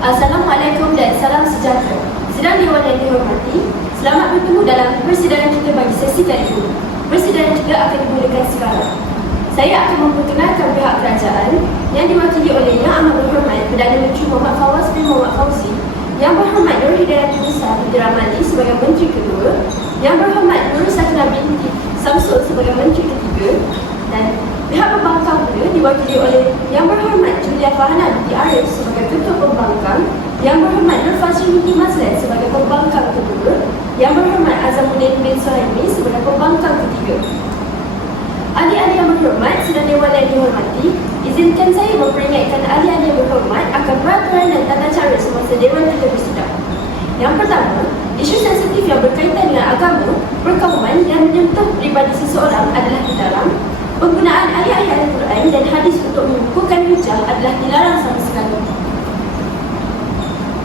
Assalamualaikum dan salam sejahtera. Sidang Dewan yang dihormati, selamat bertemu dalam persidangan kita bagi sesi kali ini. Persidangan juga akan dimulakan sekarang. Saya akan memperkenalkan pihak kerajaan yang diwakili oleh Yang Amat Berhormat Perdana Menteri Muhammad Fawaz bin Muhammad Fauzi, Yang Berhormat Nur Hidayatun Nisa Hidayat Ramli sebagai Menteri Kedua, Yang Berhormat Nur Sakinah binti Samsul sebagai Menteri Ketiga, dan pihak pembangkang pula diwakili oleh Yang Berhormat Julia Farhana binti Arif sebagai Ketua Pembangkang, Yang Berhormat Nur Fazri binti Mazlan sebagai Pembangkang Kedua, Yang Berhormat Azamuddin bin Suhaimi sebagai Pembangkang Ketiga. Ahli-ahli yang berhormat, sidang Dewan yang dihormati, izinkan saya memperingatkan ahli-ahli yang berhormat akan peraturan dan tata cara semasa Dewan kita bersidang. Yang pertama, isu sensitif yang berkaitan dengan agama, perkauman dan menyentuh peribadi seseorang adalah dilarang. Penggunaan ayat-ayat Al-Quran dan hadis untuk mengukuhkan hujah adalah dilarang sama sekali.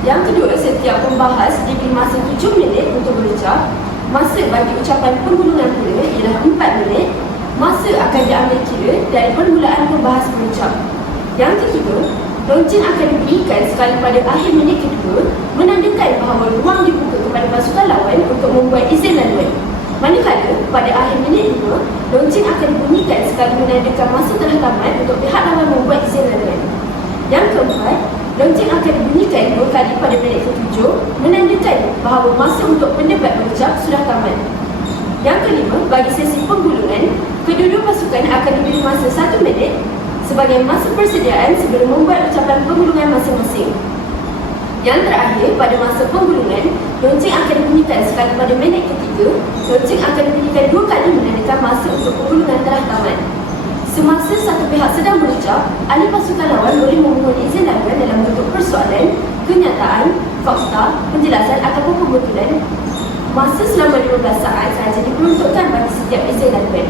Yang kedua, setiap pembahas diberi masa 7 minit untuk berucap. Masa bagi ucapan penggulungan pula ialah 4 minit. Masa akan diambil kira dari permulaan pembahas berucap. Yang ketiga, lonceng akan diberikan sekali pada akhir minit kedua, menandakan bahawa ruang dibuka kepada pasukan lawan untuk membuat izin laluan. Manakala pada akhir minit 2, lonceng akan dibunyikan sekali menandakan masa telah tamat untuk pihak lawan membuat izin laluan. Yang keempat, lonceng akan dibunyikan 2 kali pada minit ke-7, menandakan bahawa masa untuk pendebat berucap sudah tamat. Yang kelima, bagi sesi penggulungan, kedua-dua pasukan akan diberi masa 1 minit sebagai masa persediaan sebelum membuat ucapan penggulungan masing-masing. Yang terakhir, pada masa penggulungan, lonceng akan dibunyikan sekali pada minit ketiga. Lonceng akan dibunyikan 2 kali menandakan masa untuk penggulungan telah tamat. Semasa satu pihak sedang berucap, ahli pasukan lawan boleh memohon izin laluan dalam bentuk persoalan, kenyataan, fakta, penjelasan ataupun pembetulan. Masa selama 15 saat sahaja diperuntukkan bagi setiap izin laluan.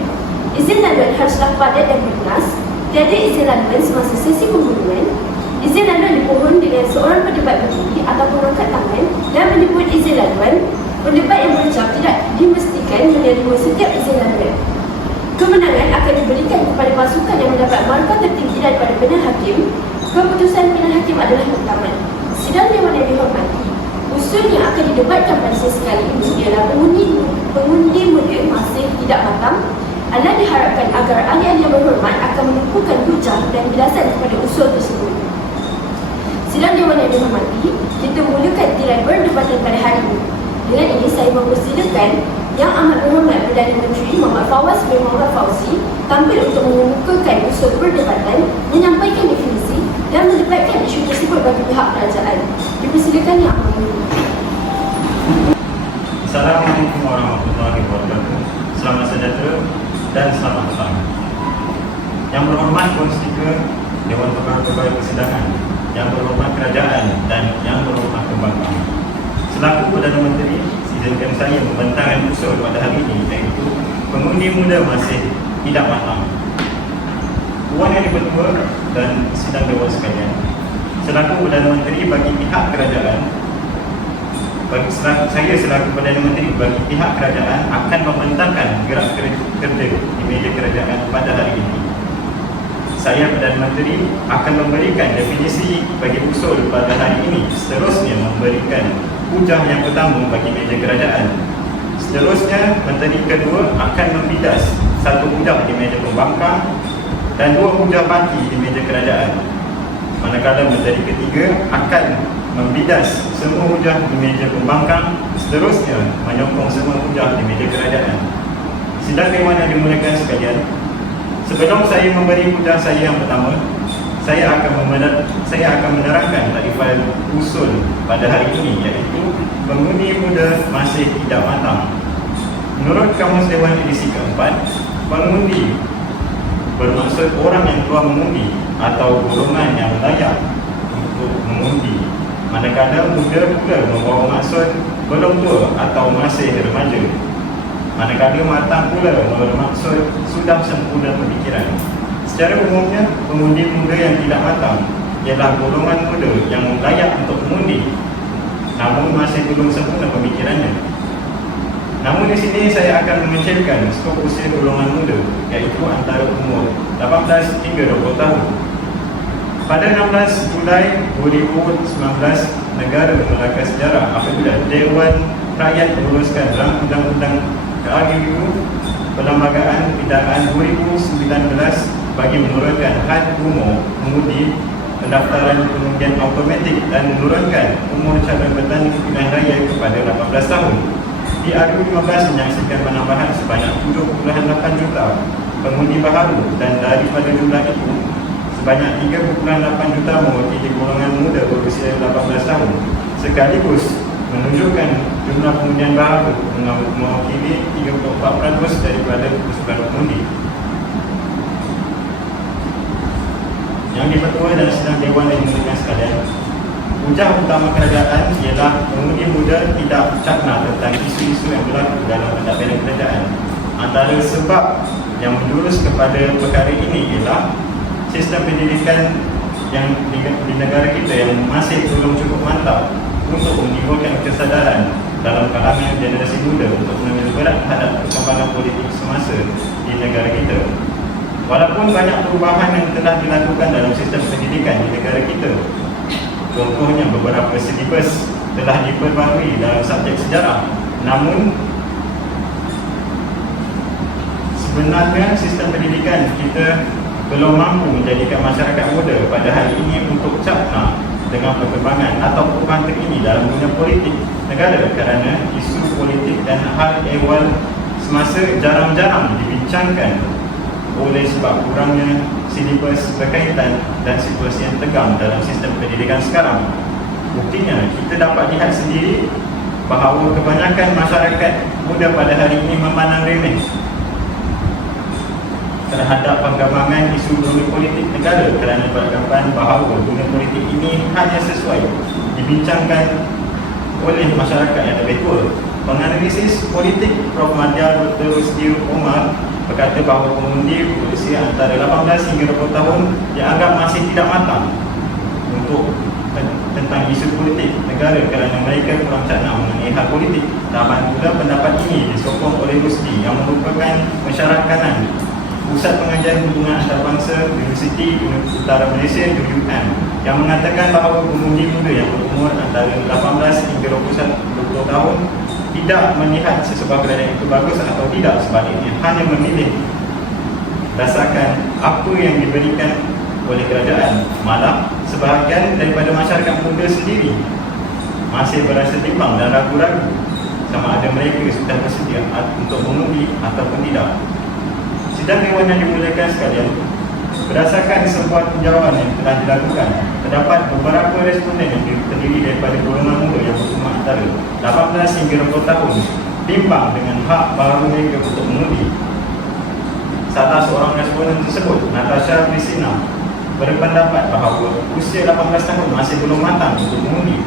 Izin laluan haruslah padat dan bernas. Tiada izin laluan semasa sesi penggulungan. Izin laluan dimohon dengan seorang pendebat berdiri ataupun angkat tangan dan menyebut izin laluan. Pendebat yang berucap tidak dimestikan menerima setiap izin laluan. Kemenangan akan diberikan kepada pasukan yang mendapat markah tertinggi daripada pilihan hakim. Keputusan pilihan hakim adalah muktamad. Sidang Dewan yang dihormati, usul yang akan didebatkan pada sesi kali ini ialah pengundi muda masih tidak matang. Adalah diharapkan agar ahli-ahli yang berhormat akan mengukuhkan hujah dan jelasan kepada usul tersebut. Sidang Dewan yang dihormati, kita mulakan tirai perdebatan pada hari ini. Dengan ini, saya mempersilakan Yang Amat Berhormat Perdana Menteri Muhammad Fawaz bin Muhammad Fauzi tampil untuk mengemukakan usul perdebatan, menyampaikan definisi dan mendebatkan isu tersebut bagi pihak kerajaan. Dipersilakan Yang Amat Berhormat. Assalamualaikum warahmatullahi wabarakatuh. Selamat sejahtera dan selamat datang. Yang berhormat Konstituen Dewan Pegawai Persidangan, Yang berhormat Kerajaan dan Yang berhormat Pembangkang. Selaku Perdana Menteri, izinkan saya membentangkan usul pada hari ini, iaitu pengundi muda masih tidak matang. Puan Yang Dipertua dan sidang Dewan sekalian, selaku Perdana Menteri bagi pihak kerajaan, saya selaku Perdana Menteri bagi pihak kerajaan akan membentangkan gerak kerja di meja kerajaan pada hari ini. Saya Perdana Menteri akan memberikan definisi bagi usul pada hari ini. Seterusnya memberikan hujah yang pertama bagi meja kerajaan. Seterusnya Menteri kedua akan membidas satu hujah di meja pembangkang dan 2 hujah baki di meja kerajaan. Manakala Menteri ketiga akan membidas semua hujah di meja pembangkang, seterusnya menyokong semua hujah di meja kerajaan. Sidang Dewan yang dimuliakan sekalian, sebelum saya memberi hujah saya yang pertama, saya akan menerangkan tarifan usul pada hari ini, iaitu pengundi muda masih tidak matang. Menurut Kamus Dewan edisi keempat, pengundi bermaksud orang yang telah mengundi atau golongan yang layak untuk mengundi. Manakala muda pula membawa maksud belum tua atau masih remaja. Manakala matang pula bermaksud sudah sempurna pemikiran. Secara umumnya, pengundi muda yang tidak matang ialah golongan muda yang layak untuk mengundi, namun masih belum sempurna pemikirannya. Namun di sini saya akan mengecilkan skop usia golongan muda, iaitu antara umur 18 hingga 20 tahun. Pada 16 Julai 2019, negara Melaka Sejarah apabila Dewan Rakyat meluluskan dalam Undang-Undang KRU Perlembagaan Pindaan 2019 bagi menurunkan had umur mengundi pendaftaran pengundian automatik dan menurunkan umur calon bertanding pilihan raya kepada 18 tahun. PRU 15 menyaksikan penambahan sebanyak 7.8 juta pengundi baharu dan daripada jumlah itu sebanyak 3.8 juta mewakili golongan muda berusia 18 tahun, sekaligus menunjukkan jumlah pengundian baharu mewakili 34% daripada keseluruhan pengundi. Yang di-Pertua dan Sidang Dewan yang dimuliakan sekalian, hujah utama kerajaan ialah pengundi muda tidak cakna tentang isu-isu yang berlaku dalam pentadbiran kerajaan. Antara sebab yang menjurus kepada perkara ini ialah sistem pendidikan yang di negara kita yang masih belum cukup mantap untuk menimbulkan kesadaran dalam kalangan generasi muda untuk mengambil berat terhadap perkembangan politik semasa di negara kita. Walaupun banyak perubahan yang telah dilakukan dalam sistem pendidikan di negara kita, contohnya beberapa silibus telah diperbarui dalam subjek sejarah, namun sebenarnya sistem pendidikan kita belum mampu menjadikan masyarakat muda pada hari ini untuk cakna dengan perkembangan atau perubahan terkini dalam dunia politik negara, kerana isu politik dan hal ehwal semasa jarang-jarang dibincangkan oleh sebab kurangnya silibus berkaitan dan situasi yang tegang dalam sistem pendidikan sekarang. Buktinya, kita dapat lihat sendiri bahawa kebanyakan masyarakat muda pada hari ini memandang remeh terhadap pengembangan isu dunia politik negara, kerana beranggapan bahawa dunia politik ini hanya sesuai dibincangkan oleh masyarakat yang lebih tua. Penganalisis politik Prof. Madya Dr. Rusdi Omar berkata bahawa pengundi berusia antara 18 hingga 20 tahun dianggap masih tidak matang untuk tentang isu politik negara kerana mereka kurang cakna mengenai hal politik. Tambahan pula pendapat ini disokong oleh Rusdi yang merupakan pensyarah Pusat Pengajian Hubungan Antarabangsa Universiti Utara Malaysia UUM, yang mengatakan bahawa pengundi muda yang berumur antara 18 hingga 20 tahun tidak melihat sesebuah keadaan itu bagus atau tidak, sebaliknya hanya memilih berdasarkan apa yang diberikan oleh kerajaan. Malah sebahagian daripada masyarakat muda sendiri masih berasa bimbang dan ragu-ragu sama ada mereka sudah bersedia untuk mengundi ataupun tidak. Sidang Dewan yang dimuliakan sekalian, berdasarkan sebuah tinjauan yang telah dilakukan, terdapat beberapa responden yang terdiri daripada golongan muda yang berumur antara 18 hingga 20 tahun bimbang dengan hak baharu mereka untuk mengundi. Salah seorang responden tersebut, Natasha Priscina, berpendapat bahawa usia 18 tahun masih belum matang untuk mengundi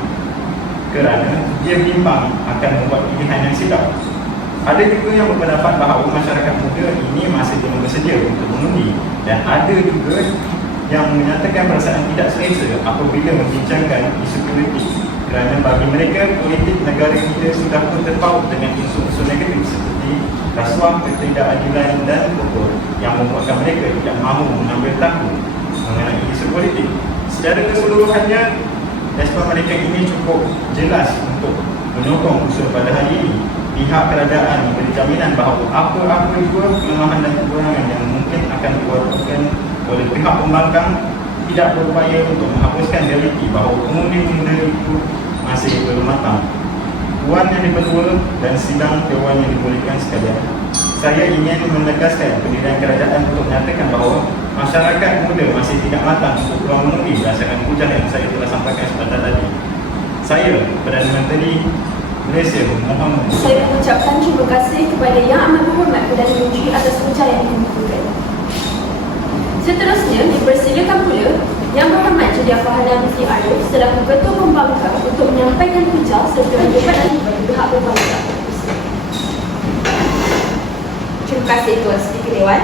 kerana dia bimbang akan membuat pilihan yang silap. Ada juga yang berpendapat bahawa masyarakat muda ini masih belum bersedia untuk mengundi, dan ada juga yang menyatakan perasaan tidak selesa apabila membincangkan isu politik, kerana bagi mereka politik negara kita sudah pun terpaut dengan isu-isu negatif seperti rasuah, ketidakadilan dan kotor yang membuatkan mereka tidak mahu mengambil tahu mengenai isu politik. Secara keseluruhannya, respon mereka ini cukup jelas untuk menyokong usul pada hari ini. Pihak kerajaan memberi jaminan bahawa apa-apa juga kelemahan dan kekurangan yang mungkin akan dibuatkan oleh pihak pembangkang tidak berupaya untuk menghapuskan realiti bahawa pengundi muda itu masih belum matang. Puan yang di-Pertua dan Sidang Dewan yang dimuliakan sekalian, saya ingin menegaskan pendirian kerajaan untuk menyatakan bahawa masyarakat muda masih tidak matang untuk peluang mengundi berdasarkan hujah yang saya telah sampaikan sebentar tadi. Saya, Perdana Menteri Malaysia mohon. Saya mengucapkan terima kasih kepada Yang Amat Berhormat Perdana Menteri atas hujah yang diberikan. Seterusnya, dipersilakan pula Yang Berhormat Jedia Farhana binti Arif selaku Ketua Pembangkang untuk menyampaikan hujah serta menjawab bagi pihak pembangkang. Terima kasih Tuan Speaker Dewan.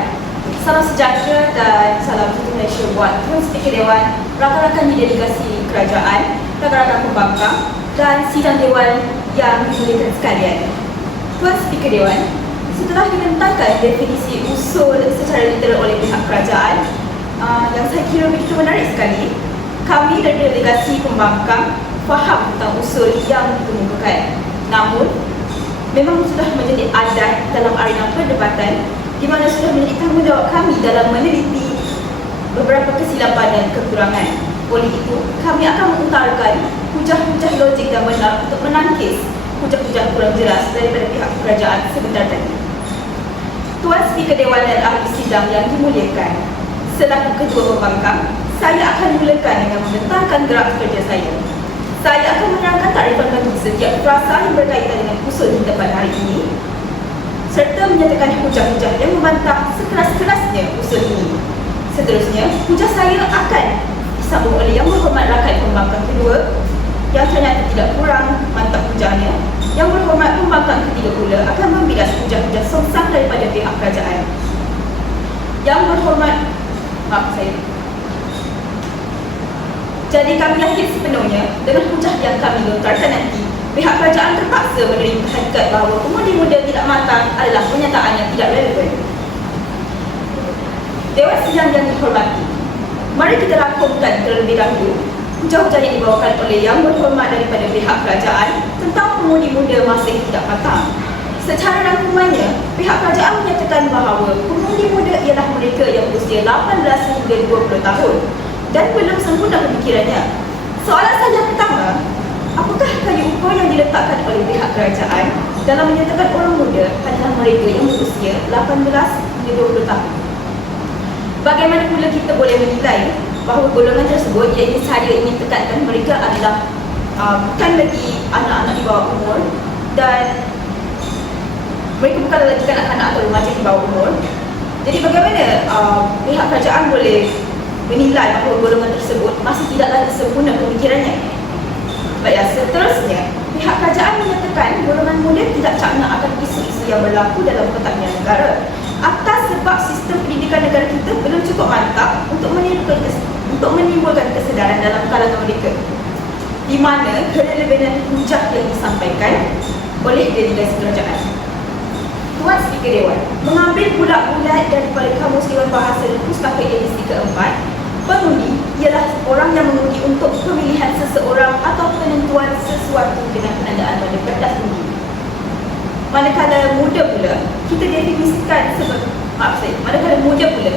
Salam sejahtera dan salam satu Malaysia buat Tuan Speaker Dewan, rakan-rakan di delegasi kerajaan, rakan-rakan pembangkang dan Sidang Dewan yang dimuliakan sekalian. Tuan Speaker Dewan, setelah dibentangkan definisi usul secara literal oleh pihak kerajaan, yang saya kira begitu menarik sekali. Kami dari delegasi pembangkang faham tentang usul yang dikemukakan. Namun, memang sudah menjadi adat dalam arena perdebatan di mana sudah menjadi tanggungjawab kami dalam meneliti beberapa kesilapan dan kekurangan. Oleh itu, kami akan mengutarakan hujah-hujah logik dan benar untuk menangkis hujah-hujah kurang jelas daripada pihak kerajaan sebentar tadi. Tuan Speaker Dewan dan ahli sidang yang dimuliakan, selaku Ketua Pembangkang, saya akan mulakan dengan membentangkan gerak kerja saya. Saya akan menerangkan takrifan bagi setiap frasa yang berkaitan dengan usul kita pada hari ini, serta menyatakan hujah-hujah yang membantah sekeras-kerasnya usul ini. Seterusnya, hujah saya akan disambung oleh Yang Berhormat Rakyat Pembangkang Kedua, yang ternyata tidak kurang mantap hujahnya. Yang Berhormat Pembangkang Ketiga pula akan membilas hujah-hujah songsang daripada pihak kerajaan. Yang Berhormat, jadi kami yakin sepenuhnya dengan hujah yang kami lontarkan nanti, pihak kerajaan terpaksa menerima hakikat bahawa pengundi muda tidak matang adalah pernyataan yang tidak relevan. Dewan Sidang yang dihormati, mari kita rangkumkan terlebih dahulu hujah-hujah yang dibawakan oleh Yang Berhormat daripada pihak kerajaan tentang pengundi muda masih tidak matang. Secara rangkumannya, pihak kerajaan menyatakan bahawa pengundi muda ialah mereka yang berusia 18 hingga 20 tahun dan belum sempurna pemikirannya. Soalan saya yang pertama, apakah kayu ukur yang diletakkan oleh pihak kerajaan dalam menyatakan orang muda adalah mereka yang berusia 18 hingga 20 tahun? Bagaimana pula kita boleh menilai bahawa golongan tersebut, iaitu saya ingin tekankan mereka adalah bukan lagi anak-anak di bawah umur dan mereka bukan lagi kanak-kanak atau remaja di bawah umur. Jadi bagaimana pihak kerajaan boleh menilai bahawa golongan tersebut masih tidak lagi sempurna pemikirannya? Baiklah, seterusnya, pihak kerajaan menyatakan golongan muda tidak cakna akan isu-isu yang berlaku dalam pertanian negara atas sebab sistem pendidikan negara kita belum cukup mantap untuk menimbulkan kesedaran dalam kalangan mereka, di mana kerelevanan hujah yang disampaikan oleh delegasi kerajaan. Tuan Speaker Dewan mengambil bulat-bulat daripada Kamus Dewan Bahasa dan Pustaka edisi keempat, pengundi ialah orang yang mengundi untuk pemilihan seseorang atau penentuan sesuatu dengan penandaan pada kertas undi. Manakala muda pula, kita definisikan manakala muda pula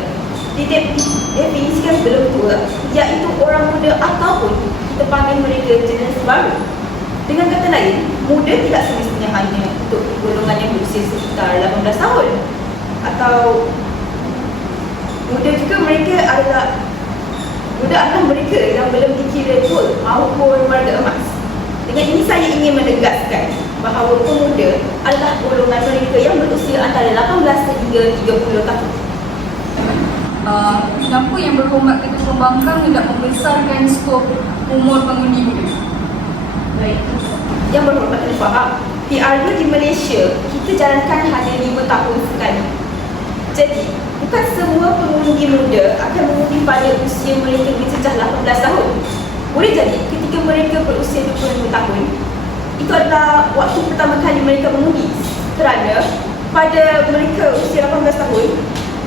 didefinisikan belum tua, iaitu orang muda ataupun kita panggil mereka jenis baru. Dengan kata lain, muda tidak semestinya hanya untuk golongan yang berusia sekitar 18 tahun, atau muda juga mereka adalah mereka yang belum dikira tua maupun warga emas. Dengan ini saya ingin menegaskan bahawa pemuda adalah golongan mereka yang berusia antara 18 hingga 30 tahun. Kenapa Yang Berhormat Ketua Pembangkang hendak membesarkan skop umur pengundi muda? Baik, Yang Berhormat kena faham, PRU di Malaysia kita jalankan hanya 5 tahun sekali. Jadi, bukan semua pengundi muda akan mengundi pada usia mereka mencecah 18 tahun. Boleh jadi ketika mereka berusia 25 tahun, itu adalah waktu pertama kali mereka mengundi, kerana pada mereka usia 18 tahun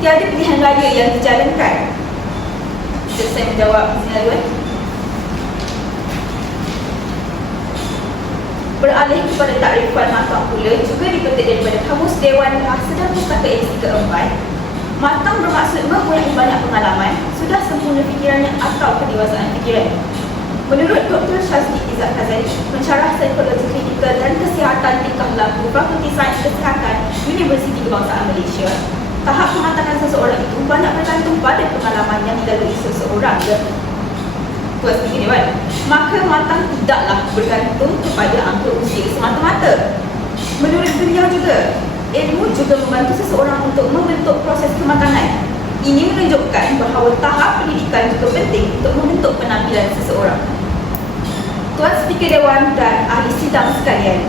tiada pilihan raya yang dijalankan. Saya menjawab Sinar. Beralih kepada takrifan matang pula juga dipetik daripada Kamus Dewan Bahasa dan Pustaka edisi keempat. Matang bermaksud mempunyai banyak pengalaman, sudah sempurna fikirannya atau kedewasaan fikiran. Menurut Dr. Shazli Izzat Khazali, pensyarah psikologi klinikal dan kesihatan tingkah laku Fakulti Sains Kesihatan Universiti Kebangsaan Malaysia, tahap kematangan seseorang itu banyak bergantung pada pengalaman yang dilalui seseorang. Tuan Speaker Dewan, maka matang tidaklah bergantung kepada angka usia semata-mata. Menurut beliau juga, ilmu juga membantu seseorang untuk membentuk proses kematangan. Ini menunjukkan bahawa tahap pendidikan juga penting untuk membentuk penampilan seseorang. Tuan Speaker Dewan dan ahli sidang sekalian,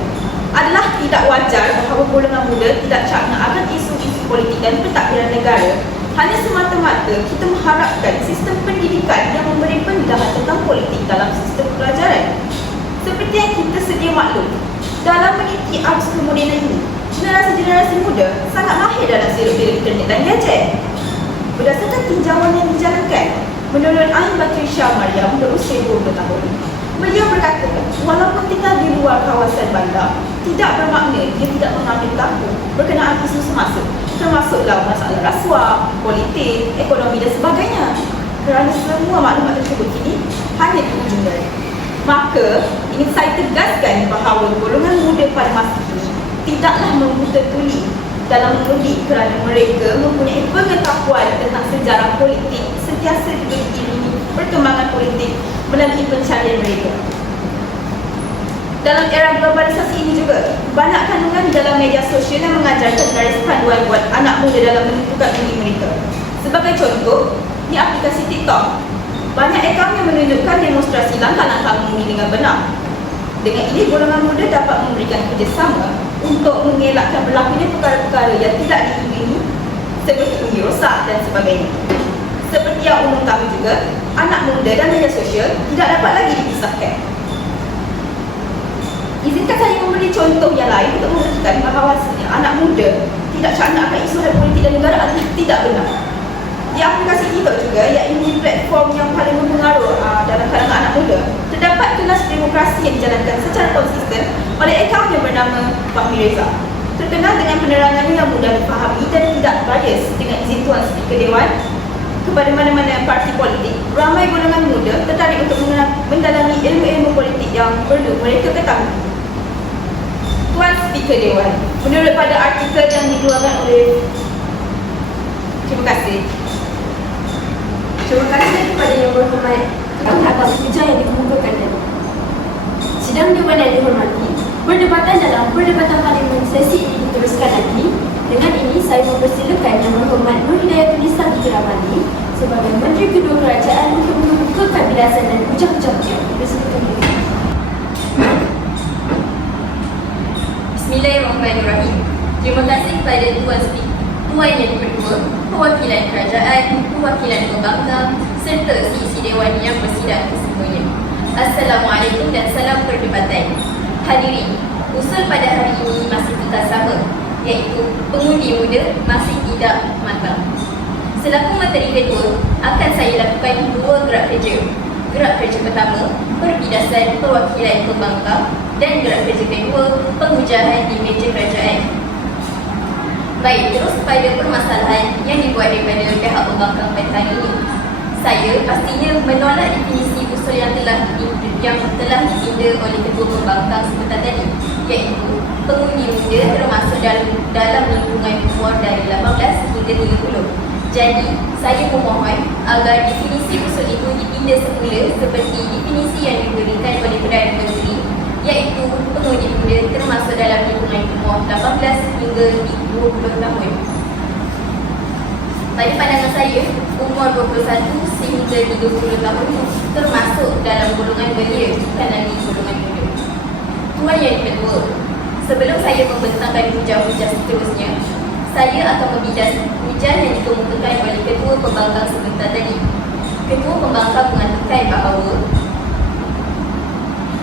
adalah tidak wajar bahawa golongan muda tidak cakna akan isu-isu politik dan pentadbiran negara hanya semata-mata kita mengharapkan sistem pendidikan yang memberi pendedahan tentang politik dalam sistem pelajaran. Seperti yang kita sedia maklum, dalam meniti arus kemodenan ini, generasi-generasi muda sangat mahir dalam seluk-beluk internet dan gadget. Berdasarkan tinjauan yang dijalankan, menurut Ain Batrisya Mariam berusia 20 tahun, beliau berkata, walaupun tinggal di luar kawasan bandar, tidak bermakna dia tidak mengambil tahu berkenaan isu semasa, termasuklah masalah rasuah, politik, ekonomi dan sebagainya. Kerana semua maklumat tersebut kini hanya di ujung jari. Maka, ingin saya tegaskan bahawa golongan muda pada masa ini tidaklah membuta tuli dalam mengundi kerana mereka mempunyai pengetahuan tentang sejarah politik sentiasa diiringi perkembangan politik melalui pencarian mereka. Dalam era globalisasi ini juga, banyak kandungan dalam media sosial yang mengajarkan garis panduan buat anak muda dalam menentukan diri mereka. Sebagai contoh, di aplikasi TikTok, banyak akaun yang menunjukkan demonstrasi langkah-langkah mengundi dengan benar. Dengan ini, golongan muda dapat memberikan kerjasama untuk mengelakkan berlakunya perkara-perkara yang tidak diingini seperti undi rosak dan sebagainya. Seperti yang umum tahu juga, anak muda dan media sosial tidak dapat lagi dipisahkan. Izinkan saya memberi contoh yang lain untuk membuktikan bahawa anak muda tidak cakap akan isu politik dan negara adalah tidak benar. Di aplikasi TikTok juga, yang ini platform yang paling berpengaruh dalam kalangan anak muda, terdapat kelas demokrasi yang dijalankan secara konsisten oleh akaun yang bernama Fahmi Reza. Terkenal dengan penerangannya yang mudah difahami dan tidak bias dengan izin Tuan Speaker Dewan kepada mana-mana parti politik, ramai golongan muda tertarik untuk mendalami ilmu-ilmu politik yang perlu mereka ketahui. Tuan Speaker Dewan, menurut pada artikel yang dikeluarkan oleh... Terima kasih kepada Yang Berhormat atas hujah yang dikemukakan tadi. Sidang Dewan yang dihormati, perdebatan dalam perdebatan parlimen sesi ini diteruskan lagi. Dengan ini, saya mempersilakan Yang Berhormat Nur Hidayatul Nisa Ramli sebagai Menteri Kedua Kerajaan untuk mengemukakan bilasan dan hujah-hujah beliau. Persilakan beliau. Bismillahirrahmanirrahim. Terima kasih kepada Tuan Yang Kedua, perwakilan kerajaan, perwakilan pembangkang serta isi Dewan yang bersidang kesemuanya. Assalamualaikum dan salam perdebatan. Hadirin, usul pada hari ini masih tetap sama, iaitu pengundi muda masih tidak matang. Selaku Menteri Kedua, akan saya lakukan dua gerak kerja. Gerak kerja pertama, perbidasan perwakilan pembangkang, dan gerak kerja kedua, penghujahan di meja kerajaan. Baik, terus pada permasalahan yang dibuat daripada pihak pembangkang pada hari ini. Saya pastinya menolak definisi usul yang telah ditinda oleh Ketua Pembangkang sebentar tadi, iaitu pengundi muda termasuk dalam lingkungan umur dari 18 hingga 30. Jadi, saya memohon agar definisi usul itu dipindah semula seperti definisi yang diberikan oleh Perdana Menteri, iaitu pengundi muda termasuk dalam lingkungan umur 18 hingga 20 tahun. Pada pandangan saya, umur 21 sehingga 30 tahun termasuk dalam golongan belia, bukan lagi golongan muda. Tuan Yang Kedua, sebelum saya membentangkan hujah-hujah seterusnya, saya akan membidas hujah yang dikemukakan oleh Ketua Pembangkang sebentar tadi. Ketua Pembangkang mengatakan bahawa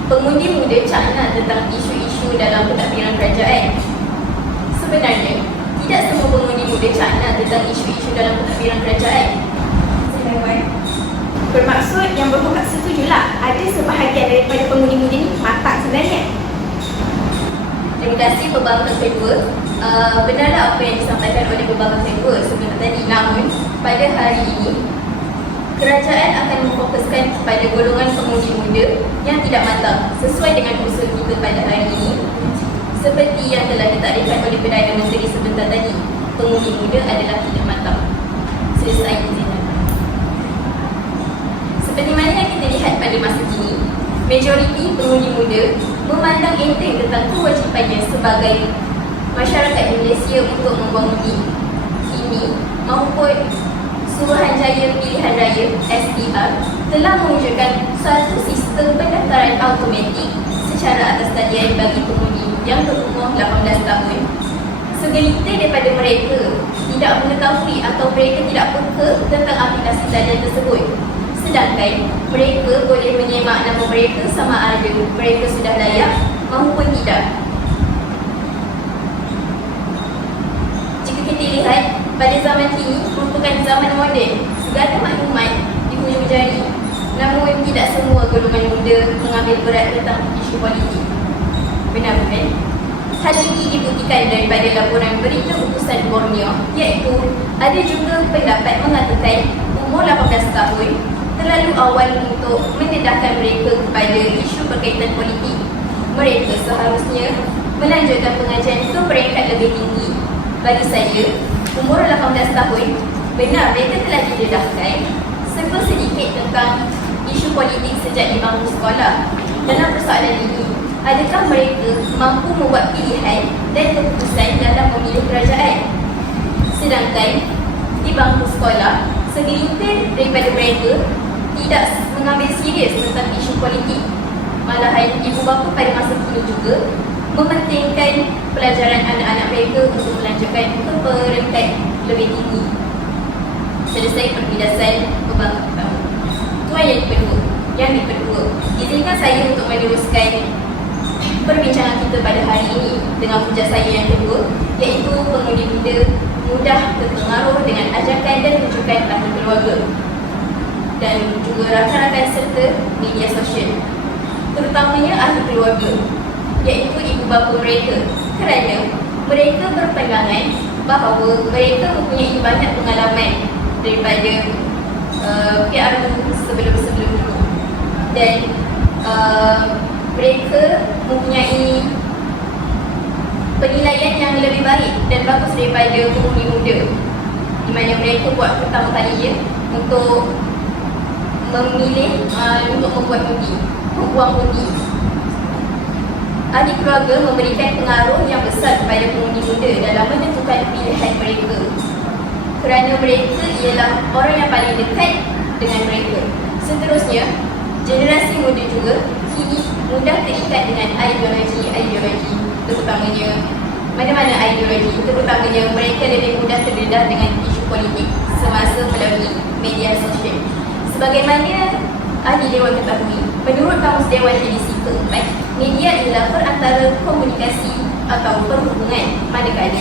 pengundi muda cakna tentang isu-isu dalam pentadbiran kerajaan. Sebenarnya, tidak semua pengundi muda cakna tentang isu-isu dalam pentadbiran kerajaan. Bermaksud Yang Berhormat setujulah ada sebahagian daripada pengundi muda ni matang sebenarnya. Terima kasih Pembangkang Kedua. Benarlah apa yang disampaikan oleh Pembangkang Kedua sebentar tadi. Namun, pada hari ini, kerajaan akan memfokuskan kepada golongan pengundi muda yang tidak matang sesuai dengan usul kita pada hari ini. Seperti yang telah ditakdirkan oleh Perdana Menteri sebentar tadi, pengundi muda adalah tidak matang. Selesai izinkan. Seperti mana yang kita lihat pada masa kini, majoriti pengundi muda memandang enteng tentang kewajipannya sebagai masyarakat Malaysia untuk membangun ini maupun Suruhanjaya Pilihan Raya SPR telah mewujudkan suatu sistem pendaftaran automatik secara atas talian bagi pengundi yang berumur 18 tahun. Segelintir daripada mereka tidak mengetahui atau mereka tidak peka tentang aplikasi talian tersebut. Sedangkan mereka boleh menyemak nama mereka sama ada mereka sudah layak maupun tidak. Jika kita lihat pada zaman kini merupakan zaman moden. Segala maklumat di hujung jari. Namun tidak semua golongan muda mengambil berat tentang isu politik. Benar bukan? Hal ini dibuktikan daripada laporan berita utusan Borneo, iaitu ada juga pendapat mengatakan umur 18 tahun terlalu awal untuk mendedahkan mereka kepada isu berkaitan politik. Mereka seharusnya melanjutkan pengajian ke peringkat lebih tinggi. Bagi saya, umur 18 tahun benar mereka telah didedahkan serba sedikit tentang isu politik sejak di bangku sekolah. Dalam persoalan ini, adakah mereka mampu membuat pilihan dan keputusan dalam memilih kerajaan? Sedangkan di bangku sekolah, segelintir daripada mereka tidak mengambil serius tentang isu politik. Malahan ibu bapa pada masa kini juga mementingkan pelajaran anak-anak mereka untuk melanjutkan ke peringkat lebih tinggi. Selesai perpidasan beban pertama. Tuan yang kedua, izinkan saya untuk meneruskan perbincangan kita pada hari ini dengan hujah saya yang kedua, iaitu pengundi muda mudah terpengaruh dengan ajakan dan rujukan ahli keluarga dan juga rakan-rakan serta media sosial, terutamanya ahli keluarga, iaitu ibu bapa mereka, kerana mereka berpandangan bahawa mereka mempunyai banyak pengalaman daripada PRU sebelum-sebelum itu dan mereka mempunyai penilaian yang lebih baik dan bagus daripada pengundi muda, di mana mereka buat pertama kalinya untuk memilih untuk membuang undi. Ahli keluarga memberikan pengaruh yang besar kepada pengundi muda dalam menentukan pilihan mereka, kerana mereka ialah orang yang paling dekat dengan mereka. Seterusnya, generasi muda juga kini mudah terikat dengan ideologi, terutamanya mana-mana ideologi, terutamanya mereka lebih mudah terdedah dengan isu politik semasa melalui media sosial. Sebagaimana ahli Dewan ketahui, menurut Kamus Dewan edisi keempat, media adalah perantara komunikasi atau perhubungan, manakala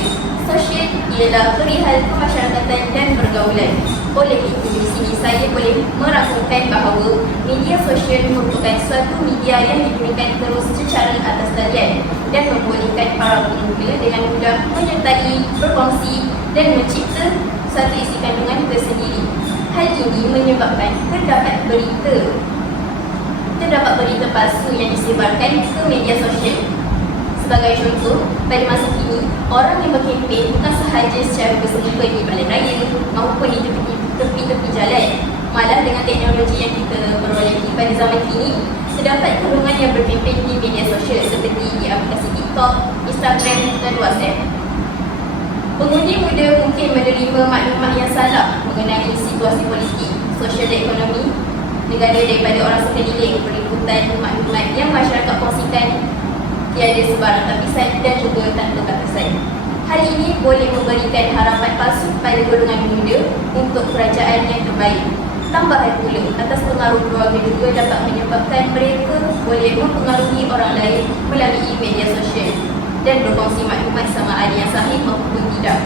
sosial ialah perihal kemasyarakatan dan pergaulan. Oleh itu, di sini saya boleh merasumkan bahawa media sosial merupakan suatu media yang digunakan terus secara atas talian dan membolehkan para pengguna dengan mudah menyertai, berkongsi dan mencipta satu isi kandungan tersendiri. Hal ini menyebabkan terdapat berita palsu yang disebarkan ke media sosial. Sebagai contoh, pada masa kini, orang yang berkempen bukan sahaja secara berselipa di balai raya maupun di tepi-tepi jalan. Malah dengan teknologi yang kita perolehi pada zaman kini, terdapat golongan yang berkempen di media sosial seperti di aplikasi TikTok, Instagram dan WhatsApp. Pengundi muda mungkin menerima maklumat yang salah mengenai situasi politik, sosial dan ekonomi negara daripada orang sekeliling, peliputan maklumat yang masyarakat kongsikan tiada sebarang tapisan dan juga tanpa batasan. Hal ini boleh memberikan harapan palsu kepada golongan muda untuk kerajaan yang terbaik. Tambahan pula, atas pengaruh keluarga juga dapat menyebabkan mereka boleh mempengaruhi orang lain melalui media sosial dan berkongsi maklumat sama ada yang sahih maupun tidak.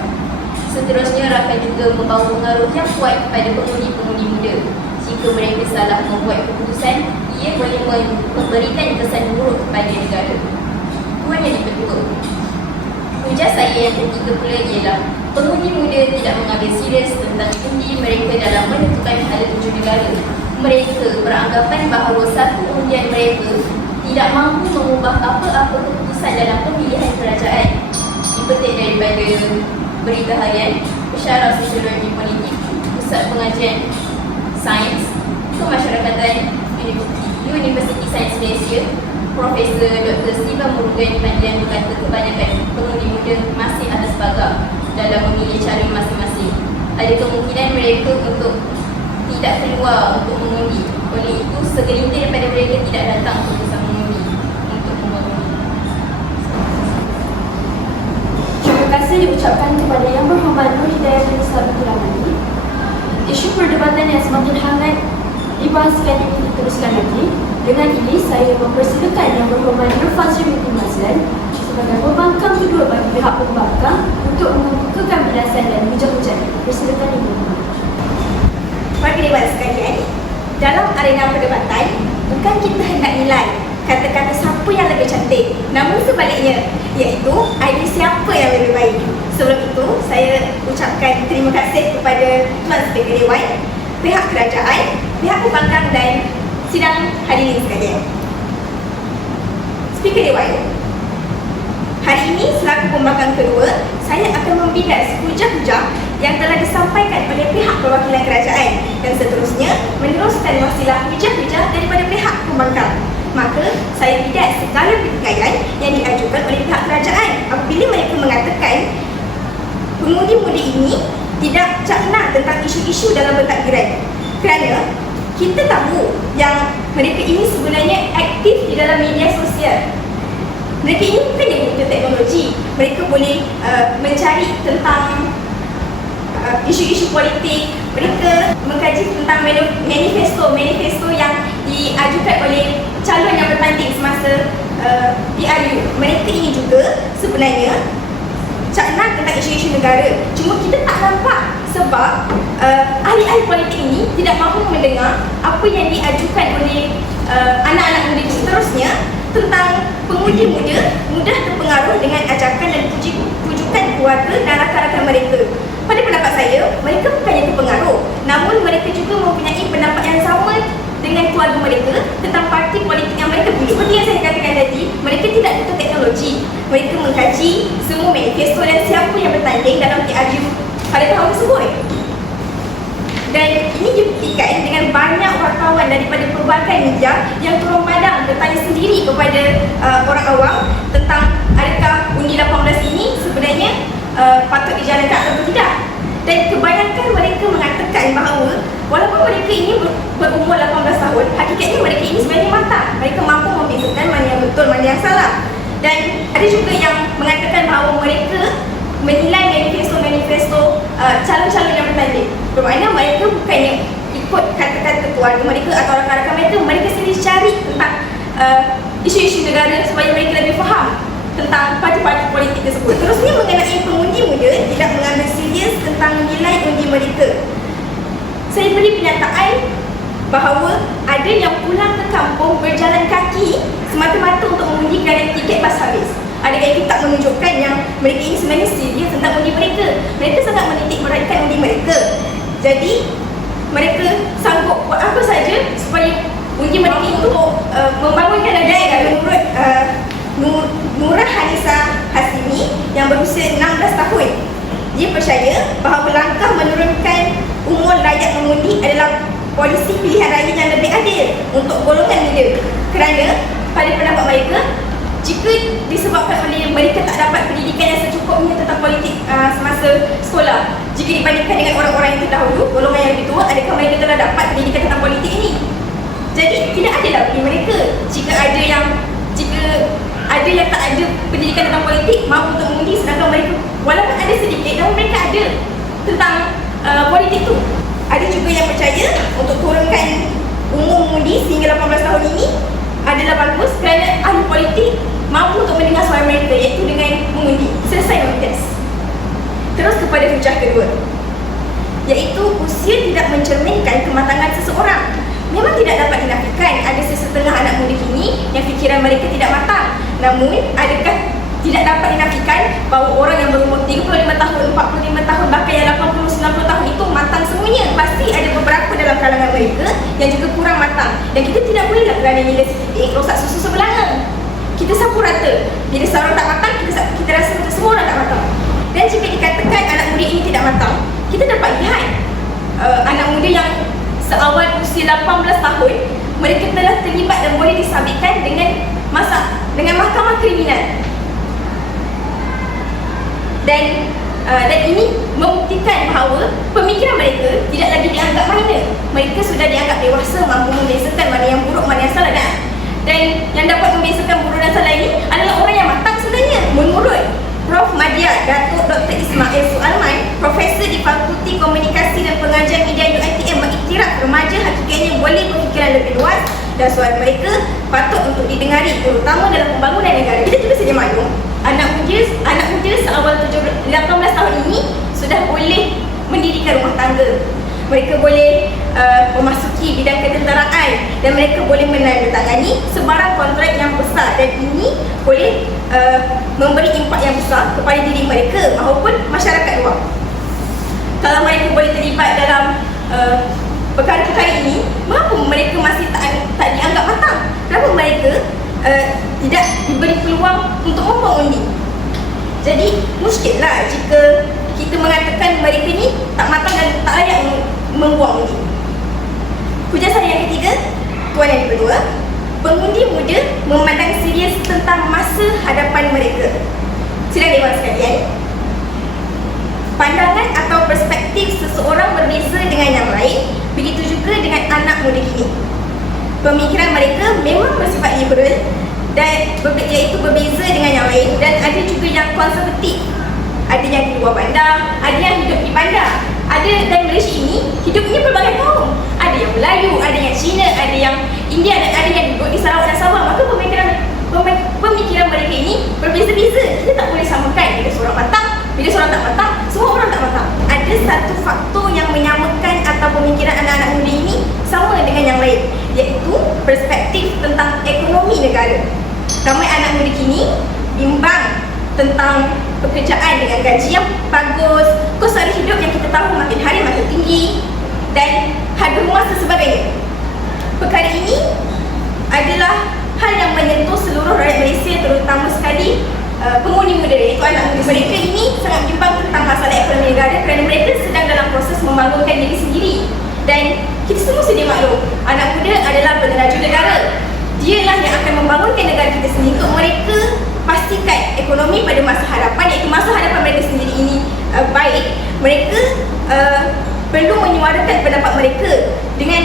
Seterusnya, rakan juga membawa pengaruh yang kuat kepada pengundi-pengundi muda. Jika mereka salah membuat keputusan, ia boleh memberikan kesan buruk kepada negara. Tuan yang kedua, hujah saya yang ketiga pula ialah pengundi muda tidak mengambil serius tentang undi mereka dalam menentukan hala tuju negara. Mereka beranggapan bahawa satu undian mereka tidak mampu mengubah apa-apa keputusan dalam pemilihan kerajaan. Dipetik daripada berita harian Pensyarah Sosiologi Politik Pusat Pengajian Sains Kemasyarakatan Universiti Sains Malaysia, Profesor Dr. Steven Murugan Pandian berkata kebanyakan pengundi muda masih atas pagar dalam memilih cara masing-masing. Ada kemungkinan mereka untuk tidak keluar untuk mengundi. Oleh itu, segelintir daripada mereka tidak datang untuk bisa mengundi. Terima kasih diucapkan kepada Yang Berhormat Nur Hidayat bin Sabit Rahmani. Isu perdebatan yang semakin hangat dibahaskan ini diteruskan lagi. Dengan ini, saya mempersilakan Yang Berhormat Nur Fazli bin Mazlan sebagai pembangkang kedua bagi pihak pembangkang untuk mengemukakan berdasar dan hujah-hujah. Persilakan Ibu. Para dewan sekalian, dalam arena perdebatan, bukan kita hendak nilai kata-kata siapa yang lebih cantik, namun sebaliknya, iaitu idea siapa yang lebih baik. Sebelum itu, saya ucapkan terima kasih kepada Tuan Speaker Dewan, pihak kerajaan, pihak pembangkang dan sidang hadirin sekalian. Speaker Dewan, hari ini selaku pembangkang kedua, saya akan membidas hujah-hujah yang telah disampaikan oleh pihak perwakilan kerajaan dan seterusnya meneruskan wasilah hujah-hujah daripada pihak pembangkang. Maka saya bidas segala pelbagai yang diajukan oleh pihak kerajaan apabila mereka mengatakan pengundi-undi ini tidak cakna tentang isu-isu dalam pentadbiran. Kerana kita tahu yang mereka ini sebenarnya aktif di dalam media sosial. Mereka ini bukan yang guna teknologi. Mereka boleh mencari tentang isu-isu politik. Mereka mengkaji tentang manifesto yang diajukan oleh calon yang bertanding semasa PRU. Mereka ini juga sebenarnya cakna tentang isu-isu negara. Cuma kita tak nampak sebab ahli-ahli politik ini tidak mahu mendengar apa yang diajukan oleh anak-anak muda seterusnya tentang pengundi muda mudah terpengaruh dengan ajakan dan tujukan keluarga dan rakan-rakan mereka. Pada pendapat saya, mereka bukannya terpengaruh, namun mereka juga mempunyai pendapat yang sama dengan keluarga mereka tentang parti politik yang mereka pilih. Seperti yang saya katakan tadi, mereka tidak butuh teknologi. Mereka mengkaji semua manifesto dan siapa yang bertanding dalam PRU pada tahun tersebut. Dan ini dibuktikan dengan banyak wartawan daripada pelbagai media yang turun padang bertanya sendiri kepada orang awam tentang adakah undi 18 ini sebenarnya patut dijalankan atau tidak. Dan kebanyakan mereka mengatakan bahawa walaupun mereka ini berumur 18 tahun, hakikatnya mereka ini sebenarnya matang. Mereka mampu membezakan mana yang betul, mana yang salah. Dan ada juga yang mengatakan bahawa mereka menilai manifesto calon-calon yang bertanding. Bermakna mereka bukannya ikut kata-kata keluarga mereka atau rakan-rakan mereka. Mereka sendiri cari tentang isu-isu negara supaya mereka lebih faham tentang parti-parti politik tersebut. Terusnya mengenai pengundi muda tidak mengambil serius tentang nilai undi mereka. Saya beri penyataan bahawa ada yang pulang ke kampung berjalan kaki semata-mata untuk mengundi kerana tiket bas habis. Adakah itu tak menunjukkan yang mereka ini sebenarnya serius tentang undi mereka? Mereka sangat menitik beratkan undi mereka. Jadi mereka sanggup buat apa saja supaya undi mereka itu membangunkan negara. Menurut Nurah Hanisa Hasimi yang berusia 16 tahun, dia percaya bahawa langkah menurunkan umur layak mengundi adalah polisi pilihan raya yang lebih adil untuk golongan muda. Kerana pada pendapat mereka, jika disebabkan oleh mereka tak dapat pendidikan yang secukupnya tentang politik semasa sekolah, jika dibandingkan dengan orang-orang yang terdahulu, golongan yang lebih tua, adakah mereka telah dapat pendidikan tentang politik ini? Jadi tidak adillah bagi mereka jika ada yang tak ada pendidikan tentang politik mampu untuk mengundi, sedangkan mereka walaupun ada sedikit, namun mereka ada tentang politik tu. Ada juga yang percaya untuk turunkan umur mengundi sehingga 18 tahun ini adalah bagus kerana ahli politik mampu untuk mendengar suara mereka, iaitu dengan mengundi. Selesai membidas. Terus kepada hujah kedua, iaitu usia tidak mencerminkan kematangan seseorang. Memang tidak dapat dinafikan ada sesetengah anak muda kini yang fikiran mereka tidak matang. Namun, adakah tidak dapat dinafikan bahawa orang yang berumur 35 tahun, 45 tahun, bahkan yang 80-90 tahun itu matang semuanya? Pasti ada beberapa dalam kalangan mereka yang juga kurang matang. Dan kita tidak bolehlah kerana nilai sedikit rosak susu sebelanga. Kita sapu rata. Bila seorang tak matang, kita rasa macam semua orang tak matang. Dan jika dikatakan anak muda ini tidak matang, kita dapat lihat anak muda yang seawal usia 18 tahun, mereka telah terlibat dan boleh disabitkan dengan mahkamah kriminal. Dan ini membuktikan bahawa pemikiran mereka tidak lagi dianggap minor. Mereka sudah dianggap dewasa, mampu membezakan mana yang buruk, mana yang salah. Dan yang dapat membezakan buruk dan salah ini adalah orang yang matang sebenarnya. Menurut Prof. Madya Datuk Dr. Ismail Sualman, Profesor di Fakulti Komunikasi dan Pengajian Media UiTM, mengiktiraf remaja hakikatnya boleh berfikiran lebih luas dan suara mereka patut untuk didengari, terutama dalam pembangunan negara. Kita juga sedia maklum, anak bidang rumah tangga. Mereka boleh memasuki bidang ketenteraan dan mereka boleh menandatangani sebarang kontrak yang besar, dan ini boleh memberi impak yang besar kepada diri mereka maupun masyarakat luar. Kalau mereka boleh terlibat dalam perkara-perkara ini, mengapa mereka masih tak dianggap matang? Kenapa mereka tidak diberi peluang untuk membuang undi? Jadi muskillah jika kita mengatakan mereka ni tak matang dan tak layak membuang undi. Hujah saya yang ketiga, tuan yang kedua, pengundi muda memandang serius tentang masa hadapan mereka. Sidang Dewan sekalian, pandangan atau perspektif seseorang berbeza dengan yang lain, begitu juga dengan anak muda kini. Pemikiran mereka memang bersifat liberal dan iaitu berbeza dengan yang lain, dan ada juga yang konservatif. Ada yang di luar bandar, ada yang hidup di bandar. Ada, dan Malaysia ini hidupnya pelbagai kaum. Ada yang Melayu, ada yang Cina, ada yang India, dan ada yang duduk di Sarawak dan Sabah. Maka pemikiran mereka ini berbeza-beza. Kita tak boleh samakan bila seorang matang, bila seorang tak matang, semua orang tak matang. Ada satu faktor yang menyamakan atau pemikiran anak-anak muda ini sama dengan yang lain, iaitu perspektif tentang ekonomi negara. Ramai anak muda kini bimbang tentang pekerjaan dengan gaji yang bagus, kos harga hidup yang kita tahu makin hari makin tinggi, dan harga rumah dan sebagainya. Perkara ini adalah hal yang menyentuh seluruh rakyat Malaysia, terutama sekali pengundi muda, iaitu anak muda. Mereka ini sangat bimbang tentang masalah ekonomi negara kerana mereka sedang dalam proses membangunkan diri sendiri. Dan kita semua sedia maklum, anak muda adalah peneraju negara. Dialah yang akan membangunkan negara kita sendiri. Untuk mereka pastikan ekonomi pada masa hadapan, iaitu masa hadapan mereka sendiri ini baik, mereka perlu menyuarakan pendapat mereka dengan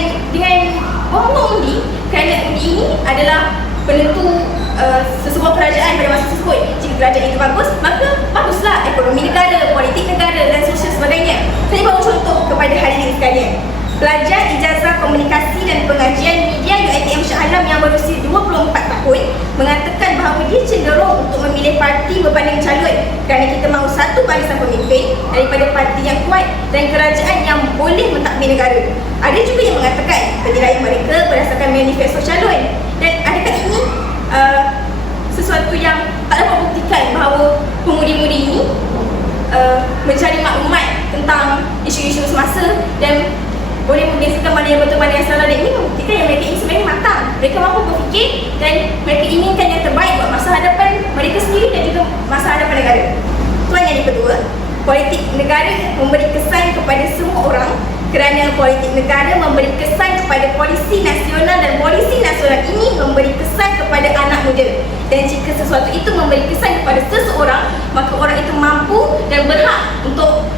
membuang undi, kerana undi ini adalah penentu sesebuah kerajaan pada masa tersebut. Jika kerajaan itu bagus, maka baguslah ekonomi negara, politik negara dan sosial sebagainya. Saya bawa contoh kepada hadirin sekalian. Pelajar ijazah komunikasi dan pengajian media UiTM Shah Alam yang berusia 24 tahun mengatakan bahawa dia cenderung untuk memilih parti berbanding calon kerana kita mahu satu barisan pemimpin daripada parti yang kuat dan kerajaan yang boleh mentadbir negara. Ada juga yang mengatakan penilaian mereka berdasarkan manifesto calon, dan adakah ini sesuatu yang tak dapat buktikan bahawa pemudi-mudi ini mencari maklumat tentang isu-isu semasa dan boleh membezakan mana yang betul, mana yang salah, dan ini membuktikan yang mereka ini sebenarnya matang. Mereka mampu berfikir dan mereka inginkan yang terbaik buat masa hadapan mereka sendiri dan juga masa hadapan negara. Tuan yang kedua, politik negara memberi kesan kepada semua orang kerana politik negara memberi kesan kepada polisi nasional, dan polisi nasional ini memberi kesan kepada anak muda. Dan jika sesuatu itu memberi kesan kepada seseorang, maka orang itu mampu dan berhak untuk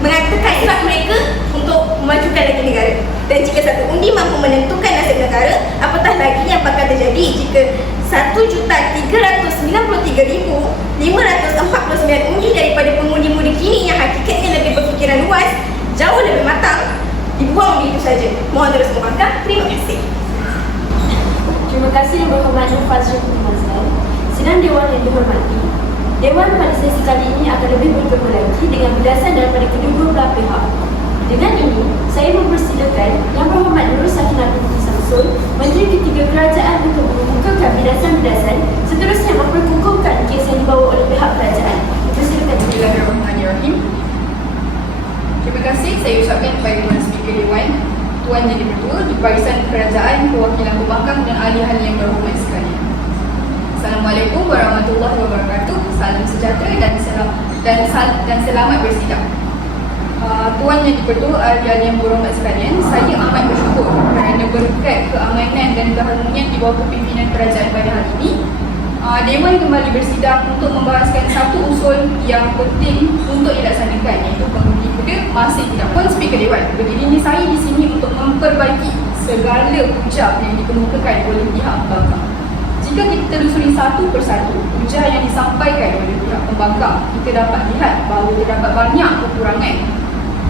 mengatakan hak mereka untuk memajukan lagi negara. Dan jika satu undi mampu menentukan nasib negara, apatah lagi yang bakal terjadi jika 1,333,549 undi daripada pengundi muda kini yang hakikatnya lebih berfikiran luas, jauh lebih matang, dibuang begitu saja. Mohon terus membangkang. Terima kasih. Terima kasih Yang Berhormat Nur Fazrul Mazlan. Sidang Dewan yang dihormati, Dewan pada sesi kali ini akan lebih bergema lagi dengan berdasar daripada kedua belah pihak. Dengan ini, saya mempersilakan Yang Berhormat Nur Sakinah binti Samsul, Menteri Ketiga Kerajaan, untuk mengemukakan berdasar-berdasar seterusnya memperkukuhkan kes yang dibawa oleh pihak kerajaan. Dipersilakan. Bismillahirrahmanirrahim. Terima kasih saya ucapkan kepada Tuan Speaker Dewan, Tuan Yang Berdua di Barisan Kerajaan, Perwakilan Pembangkang dan ahli-ahli yang berhormat sekalian. Assalamualaikum warahmatullahi wabarakatuh. Salam sejahtera dan selamat bersidang. Tuan Yang Berdua, ahli-ahli yang berhormat sekalian, saya amat bersyukur kerana berkat keamanan dan keharmonian di bawah kepimpinan kerajaan pada hari ini, Dewan kembali bersidang untuk membahaskan satu usul yang penting untuk dilaksanakan, iaitu pengundi muda masih tidak. Tuan Speaker Dewan, berdiri saya di sini untuk memperbaiki segala hujah yang dikemukakan oleh pihak pembangkang. Jika kita telusuri satu persatu hujah yang disampaikan oleh pihak pembangkang, kita dapat lihat bahawa terdapat banyak kekurangan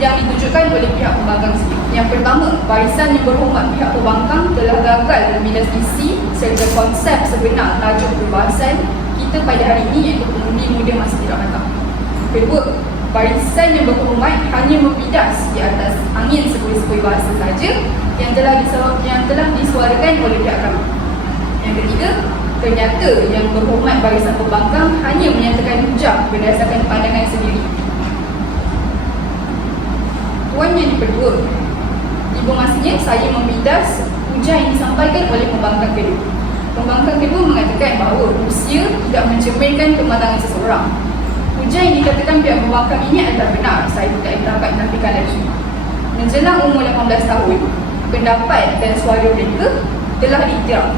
yang ditujukan oleh pihak pembangkang sendiri. Yang pertama, barisan yang berhormat pihak pembangkang telah gagal membilas isi serta konsep sebenar tajuk perbahasan kita pada hari ini, iaitu pengundi muda masih tidak matang. Kedua, barisan yang berhormat hanya membidas di atas angin sepoi-sepoi bahasa saja yang telah disuarakan oleh pihak kami. Yang ketiga, ternyata yang berhormat barisan pembangkang hanya menyatakan hujah berdasarkan pandangan sendiri. Tuan Yang Dipertua, ibu masanya saya membidas hujah yang disampaikan oleh pembangkang kedua. Pembangkang kedua mengatakan bahawa usia tidak mencerminkan kematangan seseorang. Hujah yang dikatakan pihak pembangkang ini adalah benar, saya tidak dapat menafikan lagi. Menjelang umur 18 tahun, pendapat dan suara mereka telah diiktiraf.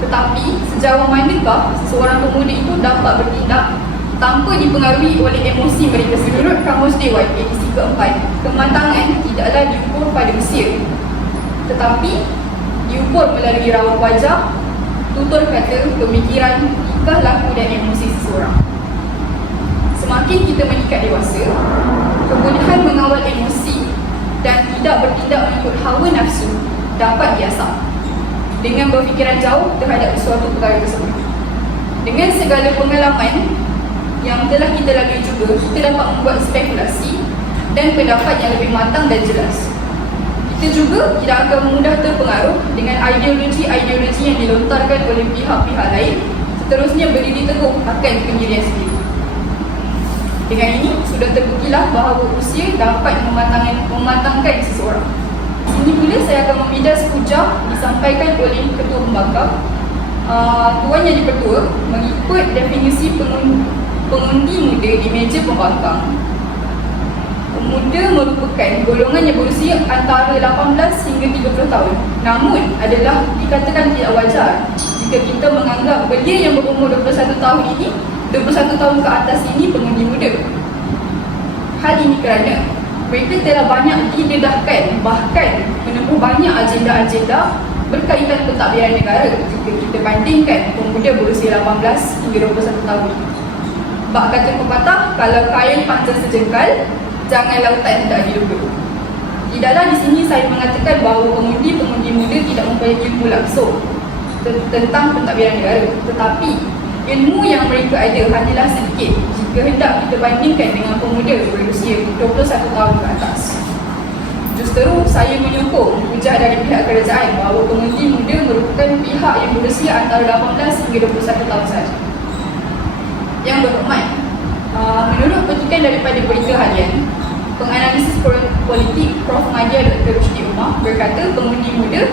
Tetapi sejauh manakah seseorang pemuda itu dapat bertindak tanpa dipengaruhi oleh emosi mereka? Menurut Kamus Dewan edisi keempat, kematangan tidaklah diukur pada usia, tetapi diukur melalui raut wajah, tutur kata, pemikiran, tingkah laku dan emosi seseorang. Semakin kita meningkat dewasa, kebolehan mengawal emosi dan tidak bertindak mengikut hawa nafsu dapat diasah dengan berfikiran jauh terhadap suatu perkara tersebut. Dengan segala pengalaman yang telah kita lalui juga, kita dapat membuat spekulasi dan pendapat yang lebih matang dan jelas. Kita juga tidak akan mudah terpengaruh dengan ideologi-ideologi yang dilontarkan oleh pihak-pihak lain, seterusnya berdiri teguh akan pendirian sendiri. Dengan ini, sudah terbuktilah bahawa usia dapat mematangkan seseorang. Sini pula saya akan membidas hujah disampaikan oleh Ketua Pembangkang. Tuan Yang Dipertua, mengikut definisi pengundi muda di meja pembangkang, pemuda merupakan golongan yang berusia antara 18 hingga 30 tahun. Namun adalah dikatakan tidak wajar jika kita menganggap belia yang berumur 21 tahun ini, 21 tahun ke atas ini pengundi muda. Hal ini kerana mereka telah banyak didedahkan, bahkan menempuh banyak agenda-agenda berkaitan pentadbiran negara jika kita bandingkan pemuda berusia 18 hingga 21 tahun ini. Bak kata pepatah, kalau kail panjang sejengkal, jangan lautan tidak diduga. Tidaklah di sini saya mengatakan bahawa pengundi-pengundi muda tidak mempunyai ilmu langsung tentang pentadbiran negara, tetapi ilmu yang mereka ada hanyalah sedikit jika hendak kita bandingkan dengan pemuda berusia 21 tahun ke atas. Justeru saya menyokong hujah dari pihak kerajaan bahawa pengundi muda merupakan pihak yang berusia antara 18 hingga 21 tahun sahaja. Yang berhormat, menurut petikan daripada Berita Harian, penganalisis politik Prof. Madia Dr. Rusdi Umar berkata pengundi muda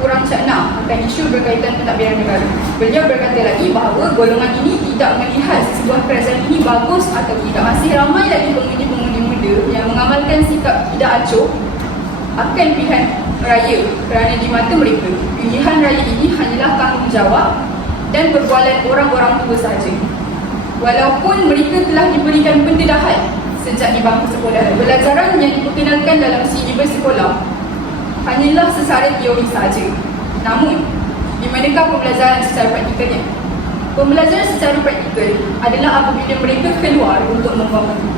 kurang cakna akan isu berkaitan pentadbiran negara. Beliau berkata lagi bahawa golongan ini tidak melihat sebuah kerajaan ini bagus atau tidak. Masih ramai lagi pengundi-pengundi muda yang mengamalkan sikap tidak acuh akan pilihan raya kerana di mata mereka, pilihan raya ini hanyalah tanggungjawab dan perbualan orang-orang tua sahaja. Walaupun mereka telah diberikan pendedahan sejak di bangku sekolah, pelajaran yang diperkenalkan dalam silibus sekolah hanyalah secara teori sahaja. Namun, di manakah pembelajaran secara praktikalnya? Pembelajaran secara praktikal adalah apabila mereka keluar untuk membuat benda.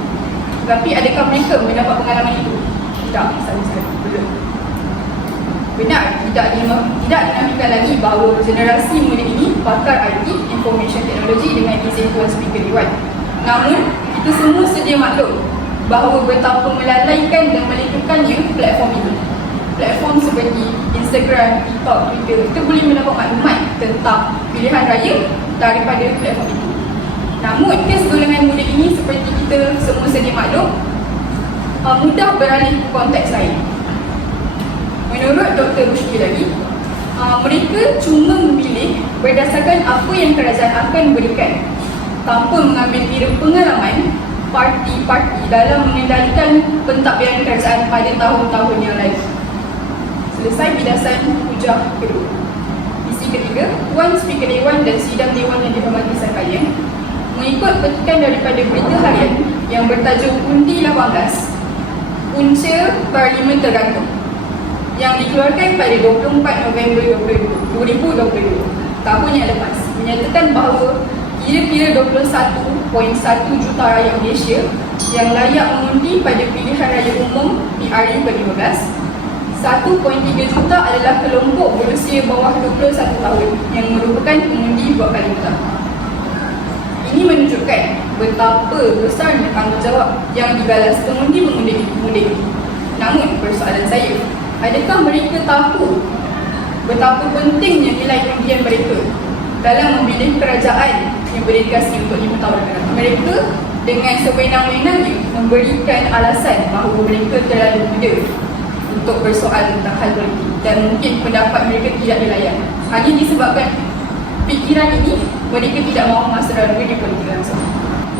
Tetapi adakah mereka mendapat pengalaman itu? Tidak, sama sekali belum. Benar, tidak dinafikan lagi bahawa generasi muda ini pakar IT, Information Technology dengan izin Tuan Speaker Dewan. Namun, kita semua sedia maklum bahawa betapa melalaikan dan melecehkannya platform ini. Platform seperti Instagram, TikTok, Twitter, kita boleh mendapat maklumat tentang pilihan raya daripada platform itu. Namun, kes golongan muda ini seperti kita semua sedia maklum, mudah beralih ke konteks lain. Menurut Dr. Rusdi lagi, mereka cuma memilih berdasarkan apa yang kerajaan akan berikan tanpa mengambil kira pengalaman parti-parti dalam mengendalikan pentadbiran kerajaan pada tahun-tahun yang lalu. Selesai bidasan hujah kedua. Isi ketiga, Tuan Speaker Dewan dan Sidang Dewan yang dihormati sekalian, mengikut petikan daripada Berita Harian yang bertajuk Undi 18, Punca Parlimen Tergantung, yang dikeluarkan pada 24 November 2022, tahun yang lepas, menyatakan bahawa kira-kira 21.1 juta rakyat Malaysia yang layak mengundi pada pilihan raya umum PRU ke-15, 1.3 juta adalah kelompok berusia bawah 21 tahun yang merupakan pengundi buat kali pertama. Ini menunjukkan betapa besarnya tanggungjawab yang digalas pengundi-pengundi ini. Namun persoalan saya, adakah mereka tahu betapa pentingnya nilai undian mereka dalam memilih kerajaan yang berdedikasi untuk 5 tahun akan datang? Mereka dengan sewenang-wenangnya memberikan alasan bahawa mereka terlalu muda untuk bersoal tentang hal politik dan mungkin pendapat mereka tidak dilayan. Hanya disebabkan fikiran ini, mereka tidak mahu masuk dalam dunia politik langsung.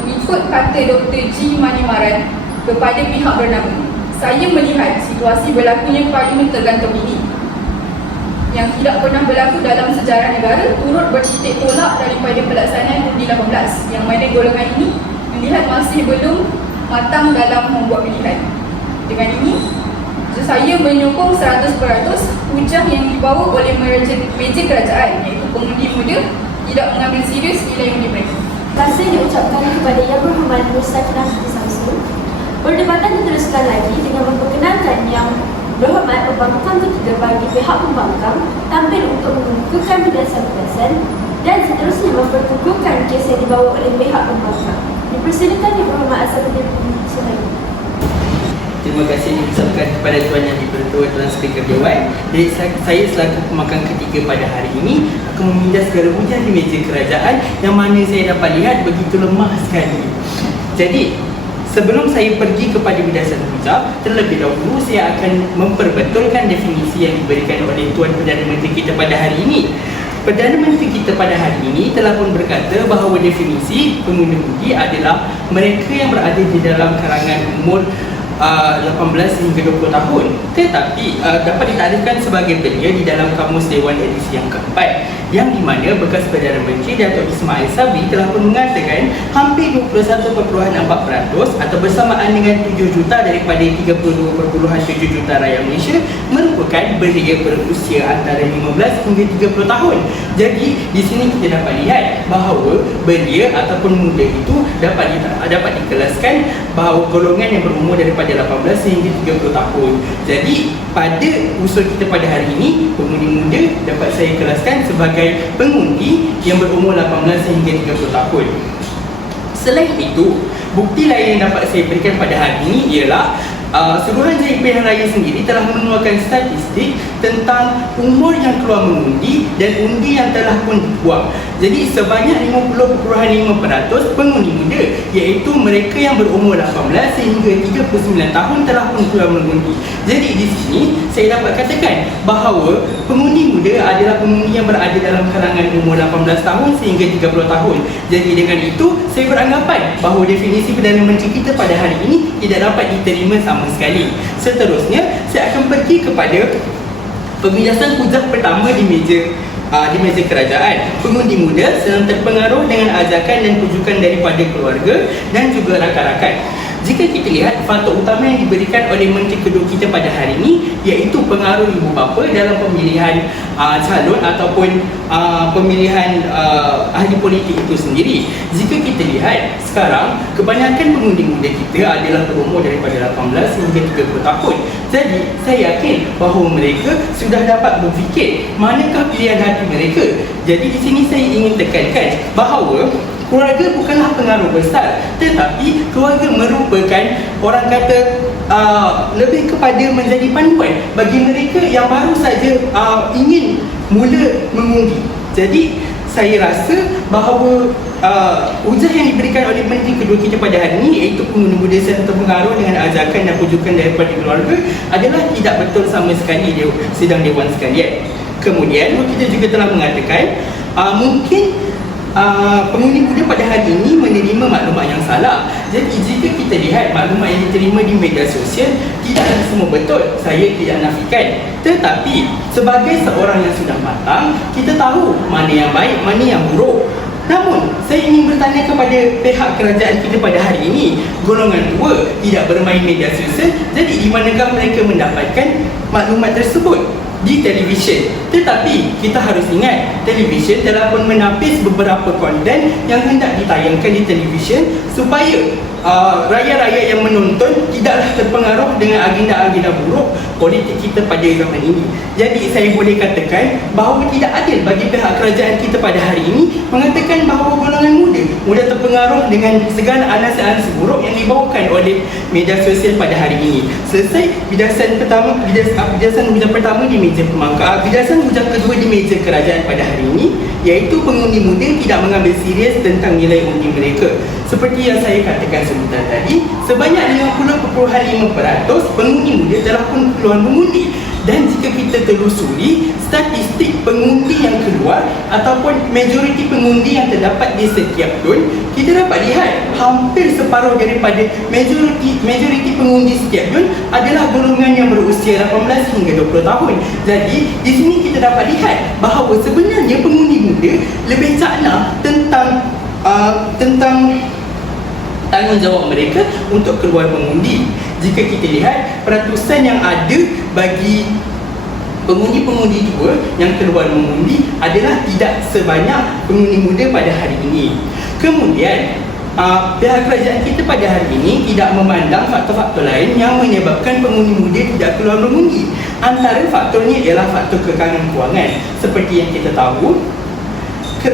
Mengikut kata Dr. G. Manimaran kepada pihak bernama, saya melihat situasi berlakunya parlimen tergantung ini yang tidak pernah berlaku dalam sejarah negara turut bertitik tolak daripada pelaksanaan undi 18 yang mana golongan ini melihat masih belum matang dalam membuat pilihan. Dengan ini, saya menyokong 100% hujah yang dibawa oleh meja kerajaan iaitu pengundi muda tidak mengambil serius nilai undi mereka. Terima kasih diucapkan kepada Yang Berhormat Mustafa Samsul. Perdebatan diteruskan lagi dengan memperkenalkan Yang Berhormat Pembangkang ketiga bagi pihak pembangkang tampil untuk mengukuhkan berdasar-berdasar dan seterusnya memperkukuhkan kes yang dibawa oleh pihak pembangkang. Dipersilakan Yang Berhormat Assaduddin Sulaiman. Terima kasih diucapkan kepada Tuan Yang Dipertua Tuan Speaker Dewan. Jadi saya selaku pembangkang ketiga pada hari ini akan memindah segala hujah di meja kerajaan yang mana saya dapat lihat begitu lemah sekali. Jadi sebelum saya pergi kepada berdasar hujah, terlebih dahulu saya akan memperbetulkan definisi yang diberikan oleh Tuan Perdana Menteri kita pada hari ini. Perdana Menteri kita pada hari ini telah pun berkata bahawa definisi pengundi adalah mereka yang berada di dalam kalangan umur 18 hingga 20 tahun. Tetapi dapat ditarifkan sebagai belia di dalam Kamus Dewan edisi yang keempat, yang di mana bekas Perdana Menteri Datuk Ismail Sabri telah pun mengatakan hampir 21.4% atau bersamaan dengan 7 juta daripada 32.7 juta rakyat Malaysia merupakan belia berusia antara 15 hingga 30 tahun. Jadi di sini kita dapat lihat bahawa belia ataupun muda itu dapat dikelaskan bahawa golongan yang berumur daripada 18 hingga 30 tahun. Jadi pada usul kita pada hari ini, pengundi muda dapat saya kelaskan sebagai pengundi yang berumur 18 hingga 30 tahun. Selain itu, bukti lain yang dapat saya berikan pada hari ini ialah Suruhanjaya Pilihan Raya sendiri telah mengeluarkan statistik tentang umur yang keluar mengundi dan undi yang telah pun dibuang. Jadi sebanyak 50.5% pengundi muda, iaitu mereka yang berumur 18 sehingga 39 tahun telah pun keluar mengundi. Jadi di sini saya dapat katakan bahawa pengundi muda adalah pengundi yang berada dalam kalangan umur 18 tahun sehingga 30 tahun. Jadi dengan itu saya beranggapan bahawa definisi Perdana Menteri kita pada hari ini tidak dapat diterima sama sekali. Seterusnya saya akan pergi kepada pemilasan hujah pertama di meja kerajaan. Pengundi muda sedang terpengaruh dengan ajakan dan pujukan daripada keluarga dan juga rakan-rakan. Jika kita lihat faktor utama yang diberikan oleh Menteri Kedua kita pada hari ini, iaitu pengaruh ibu bapa dalam pemilihan calon ataupun pemilihan ahli politik itu sendiri. Jika kita lihat sekarang, kebanyakan pengundi muda kita adalah berumur daripada 18 hingga 30 tahun. Jadi saya yakin bahawa mereka sudah dapat berfikir manakah pilihan hati mereka. Jadi di sini saya ingin tekankan bahawa keluarga bukanlah pengaruh besar, tetapi keluarga merupakan orang kata lebih kepada menjadi panduan bagi mereka yang baru saja ingin mula mengundi. Jadi saya rasa bahawa hujah yang diberikan oleh Menteri Kedua kita pada hari ini, iaitu pengundi muda yang terpengaruh dengan ajakan dan pujukan daripada keluarga, adalah tidak betul sama sekali di sidang Dewan sekalian. Kemudian kita juga telah mengatakan mungkin pengundi muda pada hari ini menerima maklumat yang salah. Jadi jika kita lihat maklumat yang diterima di media sosial, tidak semua betul, saya tidak nafikan. Tetapi sebagai seorang yang sudah matang, kita tahu mana yang baik, mana yang buruk. Namun saya ingin bertanya kepada pihak kerajaan kita pada hari ini, golongan tua tidak bermain media sosial, jadi di manakah mereka mendapatkan maklumat tersebut? di televisyen. Tetapi kita harus ingat, televisyen telah pun menapis beberapa konten yang hendak ditayangkan di televisyen supaya rakyat-rakyat yang menonton tidaklah terpengaruh dengan agenda-agenda buruk politik kita pada zaman ini. Jadi saya boleh katakan bahawa tidak adil bagi pihak kerajaan kita pada hari ini mengatakan bahawa golongan muda mudah terpengaruh dengan segala anasa-anasa buruk yang dibawakan oleh media sosial pada hari ini. Selesai bidasan hujah pertama di meja pemangkang, bidasan hujah kedua di meja kerajaan pada hari ini, iaitu pengundi muda tidak mengambil serius tentang nilai undi mereka. Seperti yang saya katakan sebentar tadi, sebanyak 50.5% pengundi muda telah pun keluar mengundi. Dan jika kita telusuri statistik pengundi yang keluar ataupun majoriti pengundi yang terdapat di setiap tun, kita dapat lihat hampir separuh daripada majoriti pengundi setiap tun adalah golongan yang berusia 18 hingga 20 tahun. Jadi di sini kita dapat lihat bahawa sebenarnya pengundi muda lebih cakna tentang tanggungjawab mereka untuk keluar mengundi. Jika kita lihat peratusan yang ada bagi pengundi-pengundi tua yang keluar mengundi adalah tidak sebanyak pengundi muda pada hari ini. Kemudian pihak kerajaan kita pada hari ini tidak memandang faktor-faktor lain yang menyebabkan pengundi muda tidak keluar mengundi. Antara faktornya ialah faktor kekangan kewangan. Seperti yang kita tahu,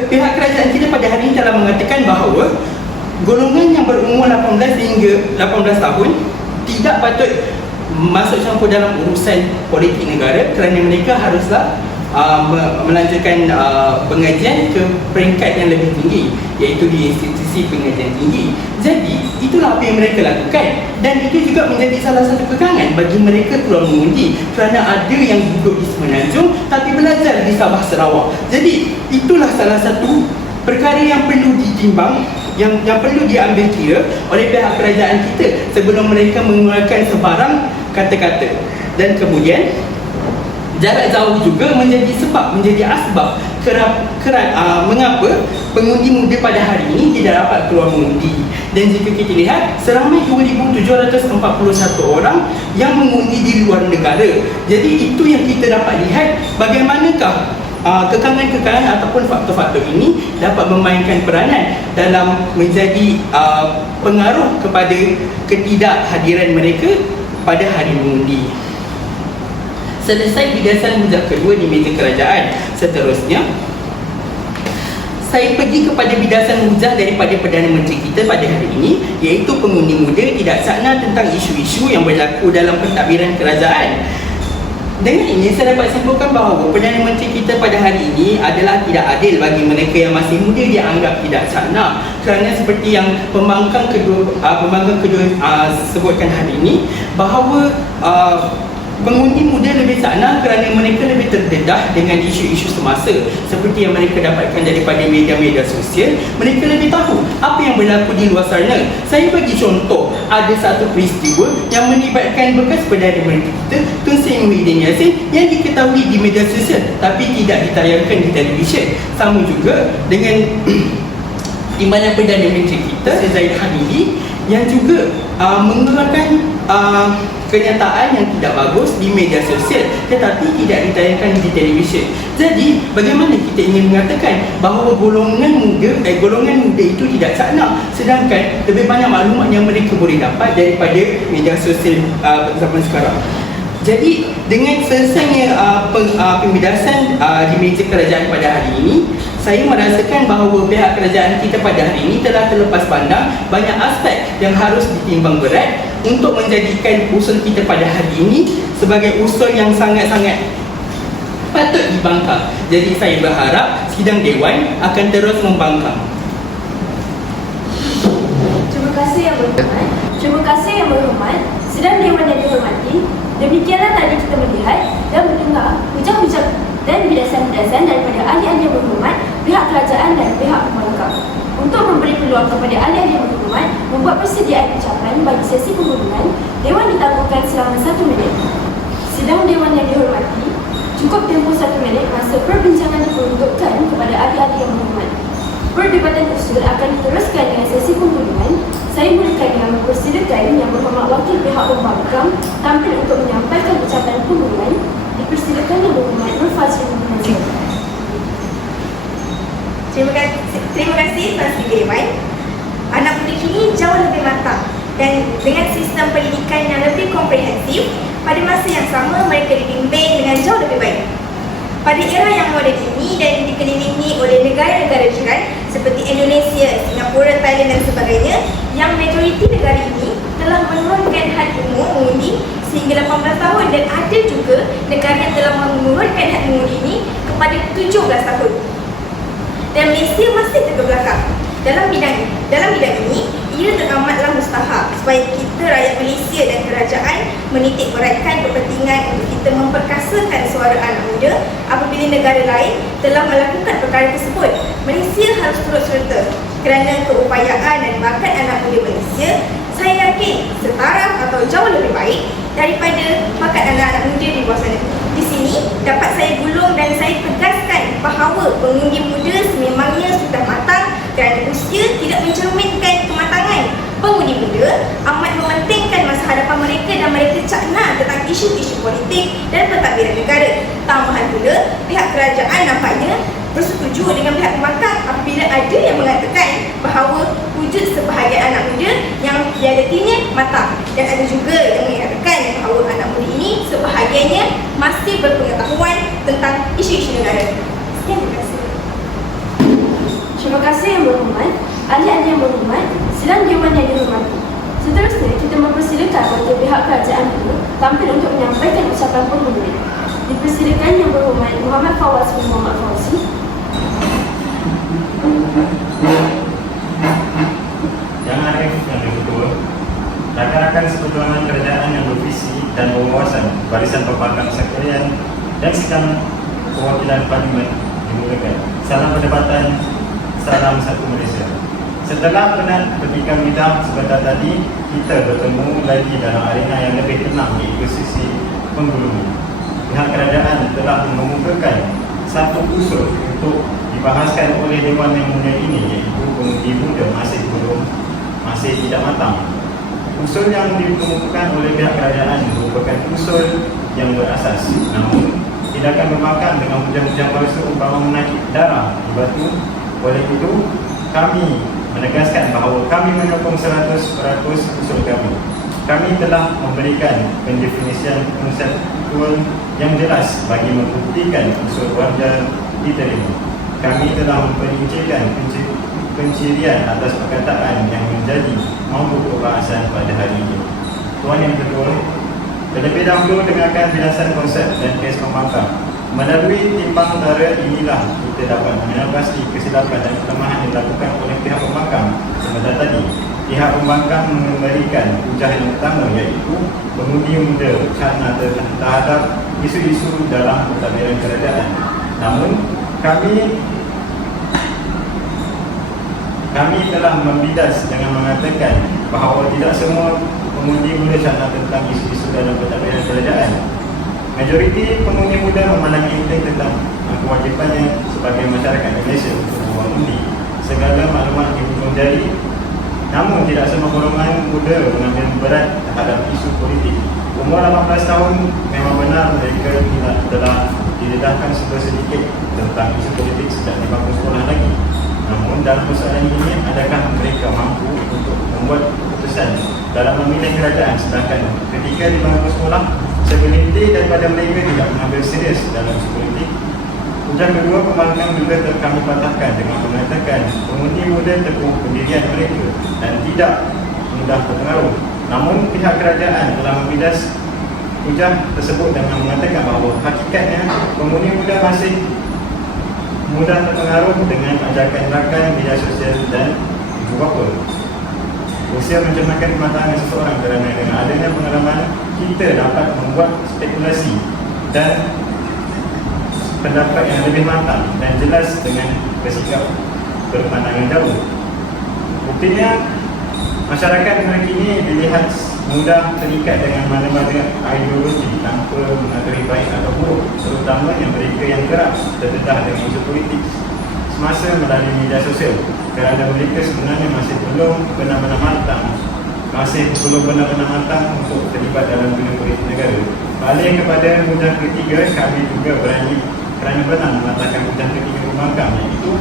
pihak kerajaan kita pada hari ini telah mengatakan bahawa golongan yang berumur 18 hingga 18 tahun tidak patut masuk campur dalam urusan politik negara kerana mereka haruslah melanjutkan pengajian ke peringkat yang lebih tinggi, iaitu di institusi pengajian tinggi. Jadi itulah apa yang mereka lakukan, dan itu juga menjadi salah satu kekangan bagi mereka keluar mengundi kerana ada yang duduk di Semenanjung tapi belajar di Sabah Sarawak. Jadi itulah salah satu perkara yang perlu ditimbang, yang perlu diambil kira oleh pihak kerajaan kita sebelum mereka mengeluarkan sebarang kata-kata. Dan kemudian jarak jauh juga menjadi asbab mengapa pengundi muda pada hari ini tidak dapat keluar mengundi. Dan jika kita lihat, seramai 2,741 orang yang mengundi di luar negara. Jadi itu yang kita dapat lihat bagaimanakah kekangan-kekangan ataupun faktor-faktor ini dapat memainkan peranan dalam menjadi pengaruh kepada ketidakhadiran mereka pada hari mengundi. Selesai bidasan hujah kedua di meja kerajaan, seterusnya saya pergi kepada bidasan hujah daripada Perdana Menteri kita pada hari ini, iaitu pengundi muda tidak sakna tentang isu-isu yang berlaku dalam pentadbiran kerajaan. Dengan ini saya dapat simpulkan bahawa Perdana Menteri kita pada hari ini adalah tidak adil bagi mereka yang masih muda dianggap tidak sakna, kerana seperti yang pembangkang kedua sebutkan hari ini bahawa pengundi muda lebih sakna kerana mereka lebih terdedah dengan isu-isu semasa seperti yang mereka dapatkan daripada media-media sosial. Mereka lebih tahu apa yang berlaku di luar sana. Saya bagi contoh, ada satu peristiwa yang melibatkan bekas Perdana Menteri kita, Tun Sri Muhyiddin Yassin, yang diketahui di media sosial tapi tidak ditayangkan di televisyen. Sama juga dengan Timbalan Perdana Menteri kita, Zaid Hamidi, yang juga mengeluarkan kenyataan yang tidak bagus di media sosial tetapi tidak ditayangkan di televisyen. Jadi bagaimana kita ingin mengatakan bahawa golongan muda itu tidak sakna, sedangkan lebih banyak maklumat yang mereka boleh dapat daripada media sosial zaman sekarang. Jadi dengan selesainya pembidasan di meja kerajaan pada hari ini, saya merasakan bahawa pihak kerajaan kita pada hari ini telah terlepas pandang banyak aspek yang harus ditimbang berat untuk menjadikan usul kita pada hari ini sebagai usul yang sangat-sangat patut dibangkang. Jadi saya berharap sidang Dewan akan terus membangkang. Terima kasih yang berhormat. Sidang Dewan yang dihormati, demikianlah tadi kita melihat dan mendengar hujah-hujah dan bidasan-bidasan daripada ahli-ahli yang berhormat, pihak kerajaan dan pihak pembangkang. Untuk memberi peluang kepada ahli-ahli yang berhormat membuat persediaan ucapan bagi sesi pengundian, Dewan ditangguhkan selama 1 minit. Sidang Dewan yang dihormati, cukup tempoh 1 minit masa perbincangan diperuntukkan kepada ahli-ahli yang berhormat. Perdebatan usul akan diteruskan dengan sesi pengundian. Saya mulakan dengan mempersilakan yang berhormat wakil pihak pembangkang tampil untuk menyampaikan ucapan pengundian. Dipersilakan Yang Berhormat Nur Fazli Muhammad. Terima kasih Tuan Sri Dewan. Anak muda kini jauh lebih matang dan dengan sistem pendidikan yang lebih komprehensif, pada masa yang sama mereka dibimbing dengan jauh lebih baik. Pada era yang moden ini dan dikelilingi oleh negara-negara jiran seperti Indonesia, Singapura, Thailand dan sebagainya, yang majoriti negara ini telah menurunkan had umur mengundi sehingga 18 tahun dan ada juga negara yang telah menurunkan had mengundi ini kepada 17 tahun. Dan Malaysia masih terbelakang. Dalam bidang ini, ia teramatlah mustahak supaya kita rakyat Malaysia dan kerajaan menitik beratkan kepentingan untuk kita memperkasakan suara anak muda apabila negara lain telah melakukan perkara tersebut. Malaysia harus turut serta kerana keupayaan dan bakat anak muda Malaysia saya yakin setara atau jauh lebih baik daripada bakat anak-anak muda di bawah sana. Di sini dapat saya gulung dan saya tegaskan bahawa pengundi muda sememangnya sudah matang dan usia tidak mencerminkan kematangan. Pengundi muda amat mementingkan masa hadapan mereka dan mereka cakna tentang isu-isu politik dan pentadbiran negara. Tambahan pula, pihak kerajaan nampaknya bersetuju dengan pihak pembangkang apabila ada yang mengatakan bahawa wujud sebahagian anak muda yang realitinya matang, dan ada juga yang mengatakan bahawa anak muda ini sebahagiannya masih berpengetahuan tentang isu-isu negara. Sekian, terima kasih. Terima kasih Yang Berhormat. Ahli-ahli Yang Berhormat, sidang Dewan yang dihormati. Seterusnya, kita mempersilakan wakil pihak kerajaan itu tampil untuk menyampaikan ucapan penghormatan. Dipersilakan Yang Berhormat Muhammad Fawaz bin Muhammad Fauzi. Yang Arif yang Dipertua, rakan-rakan seperjuangan kerajaan yang bervisi dan berwawasan, barisan pembangkang sekalian dan sidang perwakilan parlimen dimulakan. Salam perdebatan, salam satu Malaysia. Setelah penat berbincang bincang sebentar tadi, kita bertemu lagi dalam arena yang lebih tenang di posisi penghulu. Pihak kerajaan telah mengemukakan satu usul untuk dibahaskan oleh Dewan yang mulia ini, iaitu pengundi muda masih tidak matang. Usul yang dikemukakan oleh pihak kerajaan merupakan usul yang berasas, namun tindakan berbangkang dengan hujang-hujang palsu umpama menaikkan darah di batu. Oleh itu, kami menegaskan bahawa kami menyokong 100% usul kami. Kami telah memberikan pendefinisian konseptual yang jelas bagi membuktikan usul wajar diterima. Kami telah memperincikan pencirian atas perkataan yang menjadi mampu perbahasan pada hari ini. Tuan Yang Ketua, terlebih dahulu dengarkan penjelasan konsep dan kes pembangkang. Melalui timpang dara inilah kita dapat mengenal pasti kesilapan dan kelemahan yang dilakukan oleh pihak pembangkang. Sebentar tadi, pihak pembangkang memberikan hujah yang pertama, iaitu pengundi muda cakna terhadap isu-isu dalam pentadbiran kerajaan. Namun, kami telah membidas dengan mengatakan bahawa tidak semua pengundi muda cakna tentang isu-isu dalam pentadbiran kerajaan. Majoriti pengundi muda memandang enteng tentang kewajipannya sebagai masyarakat Malaysia untuk mengundi segala maklumat yang menjadi. Namun tidak semua golongan muda mengambil berat terhadap isu politik. Umur 18 tahun memang benar mereka telah didedahkan sedikit tentang isu politik sejak di bangku sekolah lagi. Namun dalam persoalan ini, adakah mereka mampu untuk membuat keputusan dalam memilih kerajaan, sedangkan ketika di bangku sekolah segelintir daripada mereka tidak mengambil serius dalam isu politik? Hujah kedua pembangkang juga kami patahkan dengan mengatakan pengundi muda teguh pendirian mereka dan tidak mudah terpengaruh. Namun pihak kerajaan telah membidas hujah tersebut dengan mengatakan bahawa hakikatnya pengundi muda masih mudah terpengaruh dengan ajakan rakan media sosial dan ibu bapa. Usia mencerminkan kematangan seseorang kerana dengan adanya pengalaman kita dapat membuat spekulasi dan pendapat yang lebih matang dan jelas dengan bersikap berpandangan jauh. Buktinya, masyarakat hari ini dilihat mudah terikat dengan mana-mana ideologi tanpa mengetahui baik atau buruk, terutamanya mereka yang kerap terdedah dengan isu politik semasa melalui media sosial, kerana mereka sebenarnya masih belum benar-benar matang masih belum benar-benar matang untuk terlibat dalam dunia politik negara. Balik kepada bujang ketiga, kami juga kerana benar mengatakan bujang ketiga pembangkang, iaitu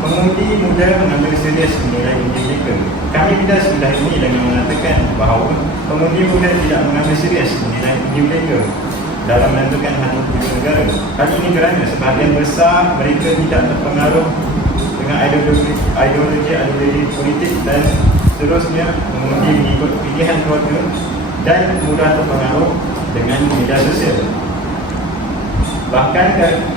pengundi muda mengambil serius menilai undi mereka. Kami tidak sudah ini dengan mengatakan bahawa pengundi muda tidak mengambil serius menilai undi mereka dalam menentukan hati pilihan negara. Hal ini kerana sebahagian besar mereka tidak terpengaruh dengan ideologi politik dan seterusnya mengundi mengikut pilihan keluarga dan mudah terpengaruh dengan media sosial. Bahkan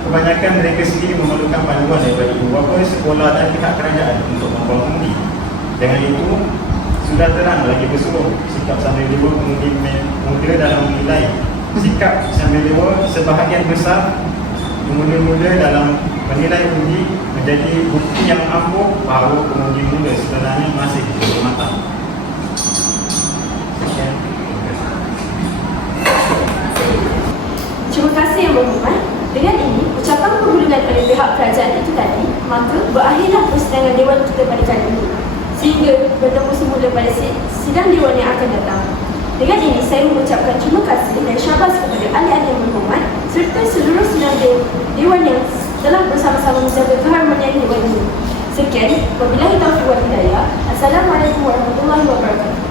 kebanyakan mereka sendiri memerlukan panduan daripada ibu bapa, sekolah dan pihak kerajaan untuk membuat undi. Dengan itu, sudah terang lagi bersuruh sikap sambil lewa pengundi muda dalam menilai. Sikap sambil lewa sebahagian besar pengundi muda dalam menilai undi menjadi bukti yang ampuh bahawa pengundi muda sebenarnya masih belum matang. Sekian. Terima kasih Yang Berhormat. Dengan ini, ucapan perhubungan oleh pihak kerajaan itu tadi, maka berakhirlah persidangan Dewan kita pada kali ini, sehingga bertemu semula pada sidang Dewan yang akan datang. Dengan ini, saya mengucapkan terima kasih dan syabas kepada ahli-ahli yang berhormat serta seluruh sidang Dewan yang telah bersama-sama menjaga keharmonian Dewan ini. Sekian, wabillahi taufiq wal hidayah. Assalamualaikum warahmatullahi wabarakatuh.